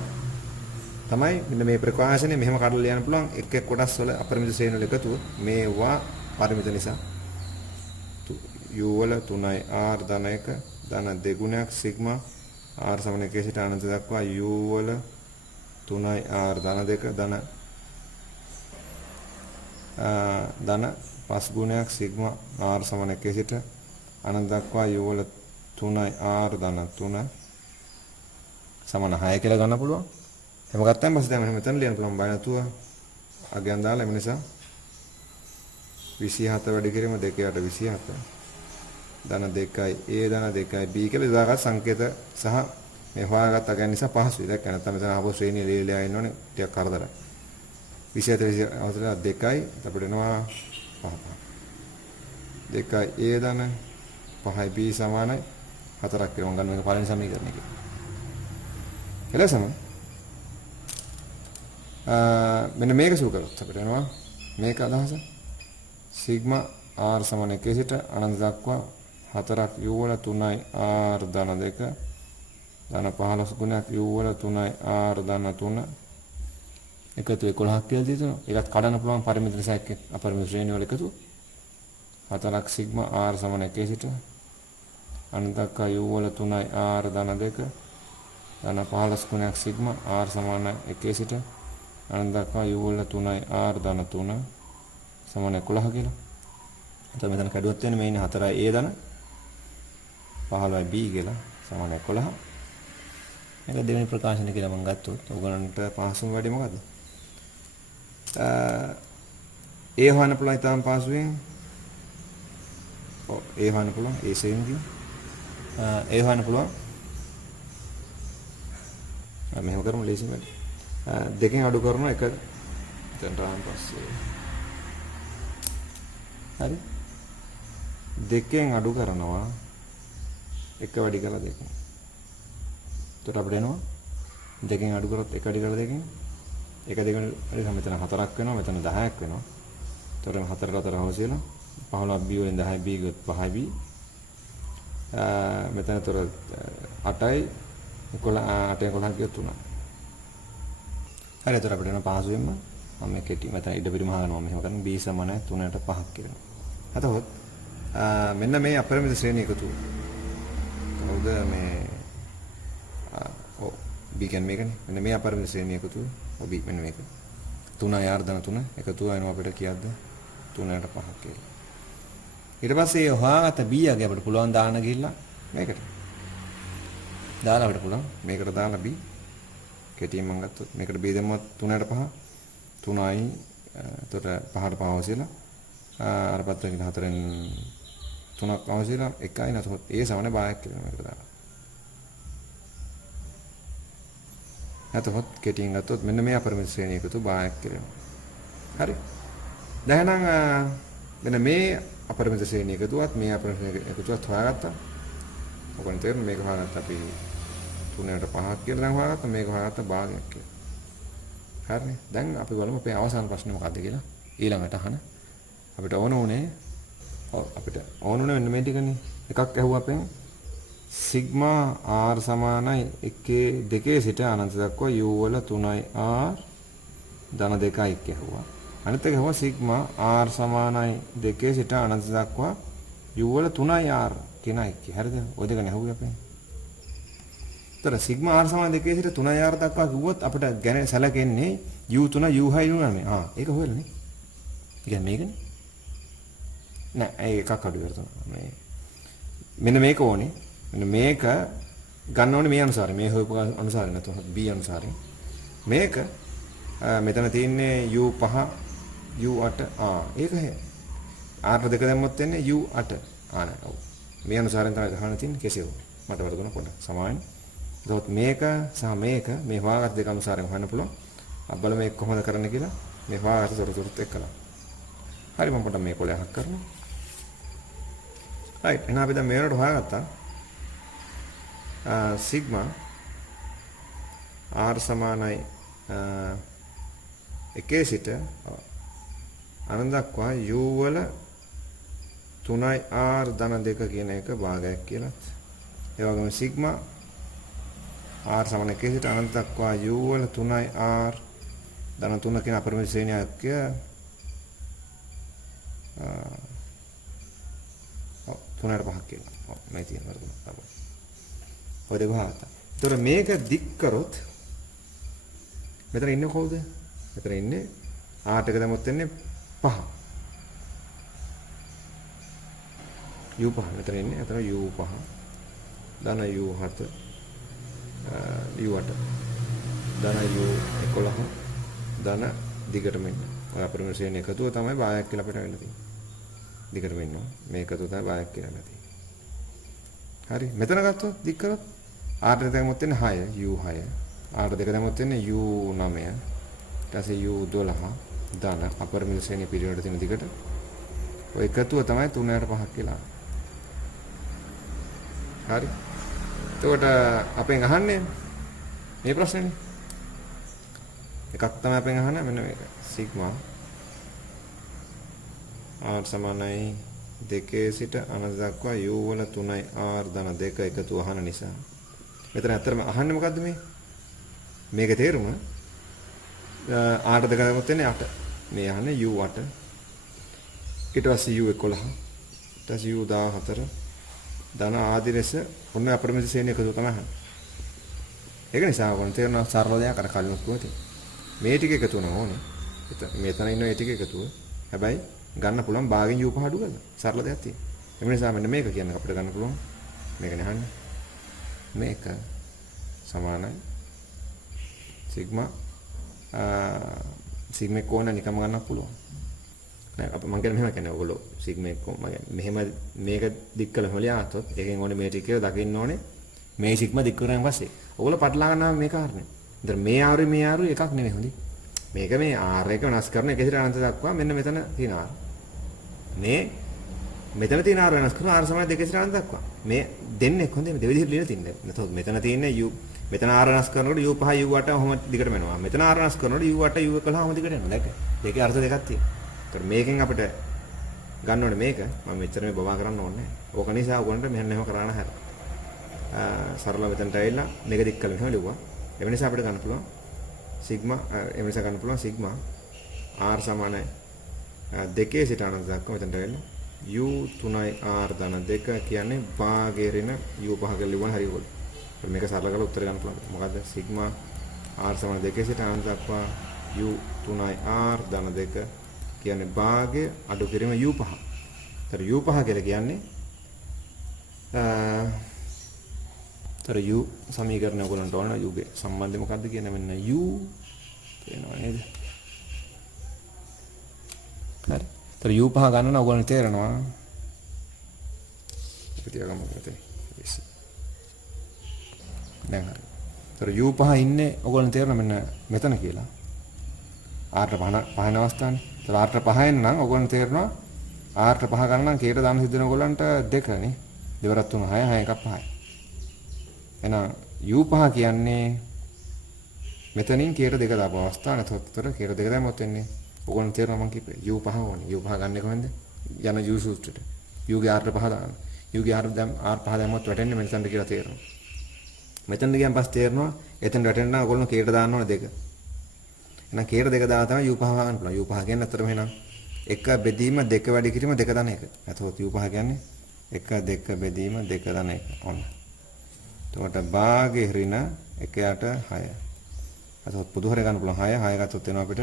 තමයි මෙන්න මේ ප්‍රකාශනය මෙහෙම කඩලා ලියන්න පුළුවන්. එක් එක් කොටස් වල අපරිමිත ශ්‍රේණි වල එකතුව මේවා පරිමිත නිසා U වල 3යි R ධන 1 ධන 2 ගුණයක් සිග්මා R සමාන 1 සිට අනන්ත දක්වා U වල 3යි R ධන 2 ධන 5 ගුණයක් සිග්මා R සමාන 1 සිට අනන්ත දක්වා U වල 3යි R ධන 3 සමාන 6 කියලා ගන්න පුළුවන්. එහෙම ගත්තාම පස්සේ දැන් මෙතන ලියන්න පුළුවන් බය නැතුව අගයන් දාලා එම නිසා 27 වැඩි කිරීම 2 යට 27 ධන 2යි a ධන 2යි b කියලා දාගත් සංකේත සහ මේ හොයාගත්ත ගැන නිසා පහසුයි. දැක්ක නැත්නම් මෙතන ආපහු ශ්‍රේණිය ලියලා ඉන්නෝනේ ටිකක් කරදරයි. 20 අවසර 2යි අපිට එනවා 5 2යි a ධන 5යි b සමානයි 4ක් කියලා මම ගන්න මේක පළවෙනි සමීකරණය කියලා. එලෙසම මෙන්න මේක සූ කරොත් අපිට එනවා මේක අදහස සිග්මා r සමාන 1 සිට අනන්ත දක්වා 4ක් u වල 3යි r ධන 2 ධන 15 ගුණයක් u වල 3යි r ධන 3 එකතු 11ක් කියලා තියෙනවා. ඒකත් කඩන්න පුළුවන් පරිමිත නිසා එක්ක අපරිමිත ශ්‍රේණිය වල එකතු 4ක් සිග්මා r සමාන 1 සිට අනන්ත දක්වා u වල 3යි r ධන 2 ධන 15 ගුණයක් සිග්මා r සමාන 1 සිට අනන්ත දක්වා u වල 3යි r ධන 3 සමාන 11 කියලා. එතකොට මෙතන කැඩුවත් වෙන්නේ මේ ඉන්නේ 4යි a ධන 15යි b කියලා සමාන 11. මේක දෙවෙනි ප්‍රකාශන කියලා මම ගත්තොත් ඕගලන්ට පහසුම වැඩි මොකද්ද? a හොයන්න පුළුවන් ඊටම පහසුවෙන්. ඔව් a හොයන්න පුළුවන් a සෙයින් කියන. a හොයන්න පුළුවන්. මෙහෙම කරමු ලේසියෙන් වැඩි. දෙකෙන් අඩු කරනවා එක දැන් රාම් පස්සේ. හරි. දෙකෙන් අඩු කරනවා එක වැඩි කරලා දෙකෙන්. එතකොට අපිට එනවා දෙකෙන් අඩු කරොත් එක වැඩි කරලා දෙකෙන් එක දෙකෙන් මෙතන 4ක් වෙනවා මෙතන 10ක් වෙනවා. එතකොට 4ට 4 හොසියලා 15 b වලින් 10 b ගොත් 5 b. මෙතන එතකොට 8යි 11 8 11 ගියොත් 3. හරි එතකොට අපිට එනවා පහසුවෙන්ම මම මේ කෙටි මෙතන ඉඩ පිළිම හදනවා මෙහෙම කරන b සමානයි 3ට 5ක් කියලා. එතකොට මෙන්න මේ අපරිමිත ශ්‍රේණිය එකතු කවුද මේ b කියන්නේ මේකනේ. මෙන්න මේ අපරිමිත ශ්‍රේණිය එකතු b මෙන්න මේක. 3යි r ධන 3 එකතු වෙනවා අපිට කීයක්ද 3ට 5ක් කියලා. ඊට පස්සේ හොයාගත්ත b යගේ අපිට පුළුවන් දාන්න ගිහිල්ලා මේකට. දාලා අපිට පුළුවන් මේකට දාලා b කෙටියෙන් මම ගත්තොත් මේකට b දැම්මොත් 3ට 5 3යි එතකොට 5ට 5 අවශ්‍යලා අර පත්‍රයෙන් 4න් 3ක් අවශ්‍යලා 1යි නැතොත් a සමාන භාගයක් කියලා මේකට දාලා. එතකොට කෙටියෙන් ගත්තොත් මෙන්න මේ අපරිමිත ශ්‍රේණිය එකතු භාගයක් කියලා. හරි. දැන් මෙන්න මේ අපරිමිත ශ්‍රේණිය එකතුවත් මේ අපරිමිත ශ්‍රේණිය එකතුවත් හොයාගත්තා. ඔකෙන් තේරෙන මේක හොයාගත්තා අපි 3ට 5ක් කියලා දැන් හොයාගත්තා මේක හොයාගත්තා භාගයක් කියලා. හරිනේ. දැන් අපි බලමු අපේ අවසාන ප්‍රශ්නේ මොකක්ද කියලා. ඊළඟට අහන අපිට ඕන උනේ මෙන්න මේ ටිකනේ. එකක් ඇහුවා අපෙන් සිග්මා r සමානයි 1 2 සිට අනන්ත දක්වා u වල 3යි r ධන 2යි ඇහුවා. අනිත් එක ඇහුවා සිග්මා r සමානයි 2 සිට අනන්ත දක්වා u වල 3යි r කියන එක. හරිද? ඔය දෙකනේ ඇහුවේ අපෙන්. තර සිග්මා r සමාන 2 සිට 3යි r දක්වා කිව්වොත් අපිට ගැන සැලකෙන්නේ u3 u 6 u 9. ඒක හොයලානේ. කියන්නේ මේකනේ. නෑ ඒක එකක් අඩු කරලා මේ මෙන්න මේක ඕනේ. මෙන්න මේක ගන්න ඕනේ මේ අනුසාරයෙන්. මේ හොයපු අනුසාරයෙන් නැත්නම් b අනුසාරයෙන්. මේක මෙතන තියෙන්නේ u5 u8 ඒක හැ. r දෙක දැම්මොත් එන්නේ u8 නෑ. ඔව්. මේ අනුසාරයෙන් තමයි ගහන්න තියෙන්නේ කෙසේ හෝ. මට වරදුන පොඩ්ඩක් සමාවෙන්න. එතකොට මේක සහ මේක මේ හොයාගත් දෙක අනුසාරයෙන් හොයන්න පුළුවන්. අබ්බල මේක කොහොමද කරන්න කියලා මේ හොයාගත් තොරතුරුත් එක්කලා. හරි මම පොඩ්ඩක් මේ කොලේ අහක් කරනවා. right එහෙනම් අපි දැන් මේකට හොයාගත්තා. සිග්මා r සමානයි 1 සිට අනන්ත දක්වා u වල 3යි r ධන 2 කියන එක භාගයක් කියලා. ඒ වගේම සිග්මා r සමාන 1 සිට අනන්ත දක්වා u වල 3යි r ධන 3 කියන අපරිමිත ශ්‍රේණියක් තුනට පහක් කියලා. ඔව් මේ තියෙන වරද. ඔය දෙක හාතා. ඒතර මේක දික් කරොත් මෙතන ඉන්නේ කොහොමද? මෙතන ඉන්නේ r එක දැම්මොත් එන්නේ 5. u5 මෙතන ඉන්නේ. එතන u5 ධන u7 u8 ධන u11 ධන දිගටම ඉන්නේ. ඔය අපරිමිත ශ්‍රේණිය එකතුව තමයි භාගයක් කියලා අපිට වෙන්න තියෙන්නේ. දිගටම ඉන්නවා. මේක එකතුව තමයි භාගයක් කියලා නැති. හරි. මෙතන ගත්තොත් දික් කරොත් r දෙක දැම්මොත් එන්නේ 6 u6. r දෙක දැම්මොත් එන්නේ u9. ඊට පස්සේ u12 ධන අපරිමිත ශ්‍රේණිය පිළිවෙලට තියෙන දිගට. ඔය එකතුව තමයි 3/5 කියලා. හරි. එතකොට අපෙන් අහන්නේ මේ ප්‍රශ්නේනේ. එකක් තමයි අපෙන් අහන්නේ මෙන්න මේක. සිග්මා r සමානයි 2 සිට අනන්ත දක්වා u වල 3යි r ධන 2 එකතු අහන නිසා. මෙතන ඇත්තටම අහන්නේ මොකද්ද මේ? මේකේ තේරුම r දෙක ගමොත් එන්නේ 8. මේ අහන්නේ u8. ඊට පස්සේ u11. ඊට පස්සේ u14. ධන ආදි ලෙස ඔන්න අපරිමිත ශ්‍රේණිය එකතු තමයි අහන්නේ. ඒක නිසා ඔයගොල්ලෝ තේරෙනවා සරල දෙයක් අර කලින් කිව්වා තියෙන්නේ. මේ ටික එකතු වෙනවා ඕනේ. මෙතන ඉන්න මේ ටික එකතුව. හැබැයි ගන්න පුළුවන් භාගෙන් u5 අඩු කරලා. සරල දෙයක් තියෙනවා. ඒ නිසා මෙන්න මේක කියන්නේ අපිට ගන්න පුළුවන්. මේකනේ අහන්නේ. මේක සමානයි සිග්මා සිග්මා කොන නිකම්ම ගන්නත් පුළුවන්. නෑ අප මම කියන්නේ මෙහෙම කියන්නේ ඔයගොල්ලෝ සිග්මා කො මම මෙහෙම මේක දික් කළම ලියාතොත් ඒකෙන් ඕනේ මේ ටික දකින්න ඕනේ. මේ සිග්මා දික් කරාන් පස්සේ ඔයගොල්ලෝ පටලවා ගන්නවා මේ කාරණේ. ඉතින් මේ ආරු එකක් නෙමෙයි හොඳයි. මේක මේ r එක වෙනස් කරන එක ඉතින් අනන්ත දක්වා මෙන්න මෙතන තියෙනවා. මේ මෙතන තියෙන r වෙනස් කරන r සමාන 2 ඉතින් අනන්ත දක්වා. මේ දෙන්නේ හොඳයි මේ දෙවිදිහට ලියලා තින්නේ. නැතොත් මෙතන තියෙන්නේ u මෙතන r වෙනස් කරනකොට u5 u8 ඔහොම දිගටම එනවා. මෙතන r වෙනස් කරනකොට u8 u11 ඔහොම දිගට එනවා. දැක්ක. ඒකේ අර්ථ දෙකක් තියෙනවා. ඒතර මේකෙන් අපිට ගන්න ඕනේ මේක. මම මෙච්චර මේ බබා කරන්න ඕනේ නැහැ. ඕක නිසා උගන්ට මෙහෙම එහෙම කරාන හැර. සරලව මෙතනට ඇවිල්ලා මේක දික් කළා මෙහෙම ලිව්වා. ඒ නිසා අපිට ගන්න පුළුවන් සිග්මා ඒ නිසා ගන්න පුළුවන් සිග්මා r සමානයි 2 සිට අනන්ත දක්වා මෙතනට ඇවිල්ලා u3යි r ධන 2 කියන්නේ භාගයේ ඍණ u5 කියලා ලිව්වම හරි ඔයගොල්ලෝ. මේක සරල කරලා උත්තර ගන්න පුළුවන්. මොකද්ද? සිග්මා r සමාන 2 සිට අනන්ත දක්වා u3යි r ධන 2 කියන්නේ භාගය අඩු කිරීම u5. ඒතර u5 කියලා කියන්නේ තර u සමීකරණය ඔයගොල්ලන්ට ඕන u ගේ සම්බන්ධය මොකක්ද කියන මෙන්න u තේරෙනව නේද? හරි. තර u පහ ගන්න නම් ඔයගොල්ලන්ට තේරෙනවා. ඒක තියාගමු මෙතන. දැන් හරි. තර u පහ ඉන්නේ ඔයගොල්ලන්ට තේරෙනවා මෙන්න මෙතන කියලා. r පහන අවස්ථානේ. තර r පහෙන් නම් ඔයගොල්ලන්ට තේරෙනවා r පහ ගන්න නම් කේට දාන්න සිද්ධ වෙන ඔයගොල්ලන්ට 2 නේ. දෙවරක් 3 6 6 එකක් 5යි. එහෙනම් u5 කියන්නේ මෙතනින් කේට දෙක දාපු අවස්ථාව නැතොත්තර කේට දෙක දැම්මොත් එන්නේ ඔයගොල්ලෝ තේරෙනවා මම කිව්වේ u5 ඕනේ u5 ගන්න කොහෙන්ද යන u සූත්‍රයට u ගේ r 5 දාන්න u ගේ r 5 දැම්මොත් වැටෙන්නේ මෙතනට කියලා තේරෙනවා මෙතනට ගියන් පස්සේ තේරෙනවා එතන වැටෙන්න නම් ඔයගොල්ලෝ කේට දාන්න ඕනේ දෙක එහෙනම් කේට දෙක දාලා තමයි u5 ගන්න පුළුවන් u5 කියන්නේ අතරම එහෙනම් එක බෙදීම දෙක වැඩි කිරීම දෙක දන එක නැතොත් u5 කියන්නේ එක දෙක බෙදීම දෙක දන එක ඔන්න එතකොට භාගයේ ඍණ 1යට 6. අතොත් පොදු හරය ගන්න පුළුවන් 6. 6 ගත්තොත් එනවා අපිට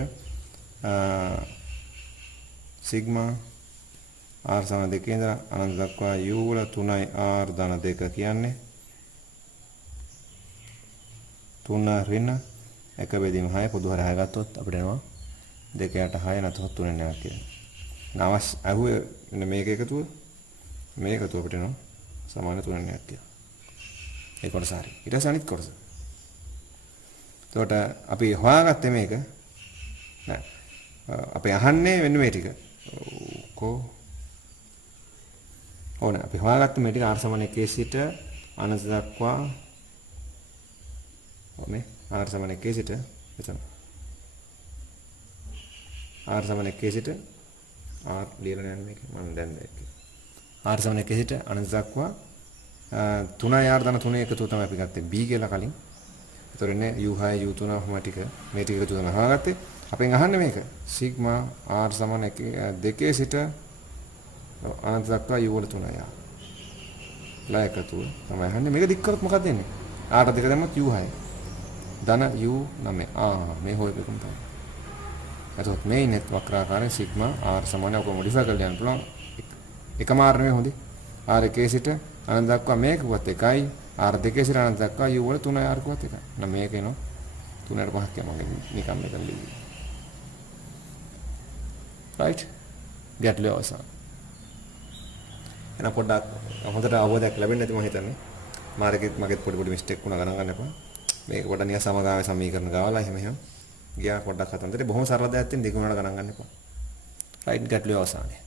සිග්මා r සමාන 2 ඉඳලා අනන්ත දක්වා u වල 3යි r ධන 2 කියන්නේ 3 ඍණ 1 බෙදීම 6 පොදු හරය 6 ගත්තොත් අපිට එනවා 2යට 6 නැතොත් 3 නේ කියලා. නවස් අහුවේ මෙන්න මේක එකතුව මේක එකතුව අපිට එනවා සමාන 3 නේ කියලා. ඒ කොටස හරි. ඊට පස්සේ අනිත් කොටස. එතකොට අපි හොයාගත්තේ මේක. නෑ. අපි අහන්නේ මෙන්න මේ ටික. ඕන අපි හොයාගත්ත මේ ටික r සමාන 1 සිට අනන්ත දක්වා ඕනේ r සමාන 1 සිට මෙතන. r සමාන 1 සිට r ලියලා යන්නේ මේක මම දැන් දැක්කේ. r සමාන 1 සිට අනන්ත දක්වා 3 r ධන 3 එකතු තමයි අපි ගත්තේ b කියලා කලින්. ඒතර ඉන්නේ u6 u3 ඔහොම ටික මේ ටික එකතු කරලා හොයාගත්තේ. අපෙන් අහන්නේ මේක සිග්මා r සමාන 2 සිට අනන්ත දක්වා u වල 3යි. ලා එකතු තමයි අහන්නේ මේක දික් කරොත් මොකක්ද එන්නේ? r දෙක දැම්මොත් u6 ධන u9 මේ හොයපෙකම තමයි. එතකොට මේ ඉන්නේ වක්‍රාකාරයෙන් සිග්මා r සමාන ඔක මොඩිෆයි කරලා යන්න පුළුවන්. එකම r නෙමෙයි හොඳේ. r 1 සිට අනන්ත දක්වා මේකවත් එකයි r 2 සිට අනන්ත දක්වා u වල 3යි r කවත් එකයි. නම් මේක එනවා 3ට 5ක් කියනවා නිකම් මෙතන ලියුවේ. right ගැටලුව අවසන්. එහෙනම් පොඩ්ඩක් හොඳට අවබෝධයක් ලැබෙන්නේ නැති මම හිතන්නේ. මගෙත් පොඩි මිස්ටේක් වුණා ගණන් ගන්න එපා. මේක පොඩ්ඩක් නිකන් සමගාමී සමීකරණ ගාවලා එහෙම ගියා පොඩ්ඩක් හතන්දරේ බොහොම සරල දෙයක් තියෙන දෙක උනට ගණන් ගන්න එපා. රයිට් ගැටලුව අවසානයේ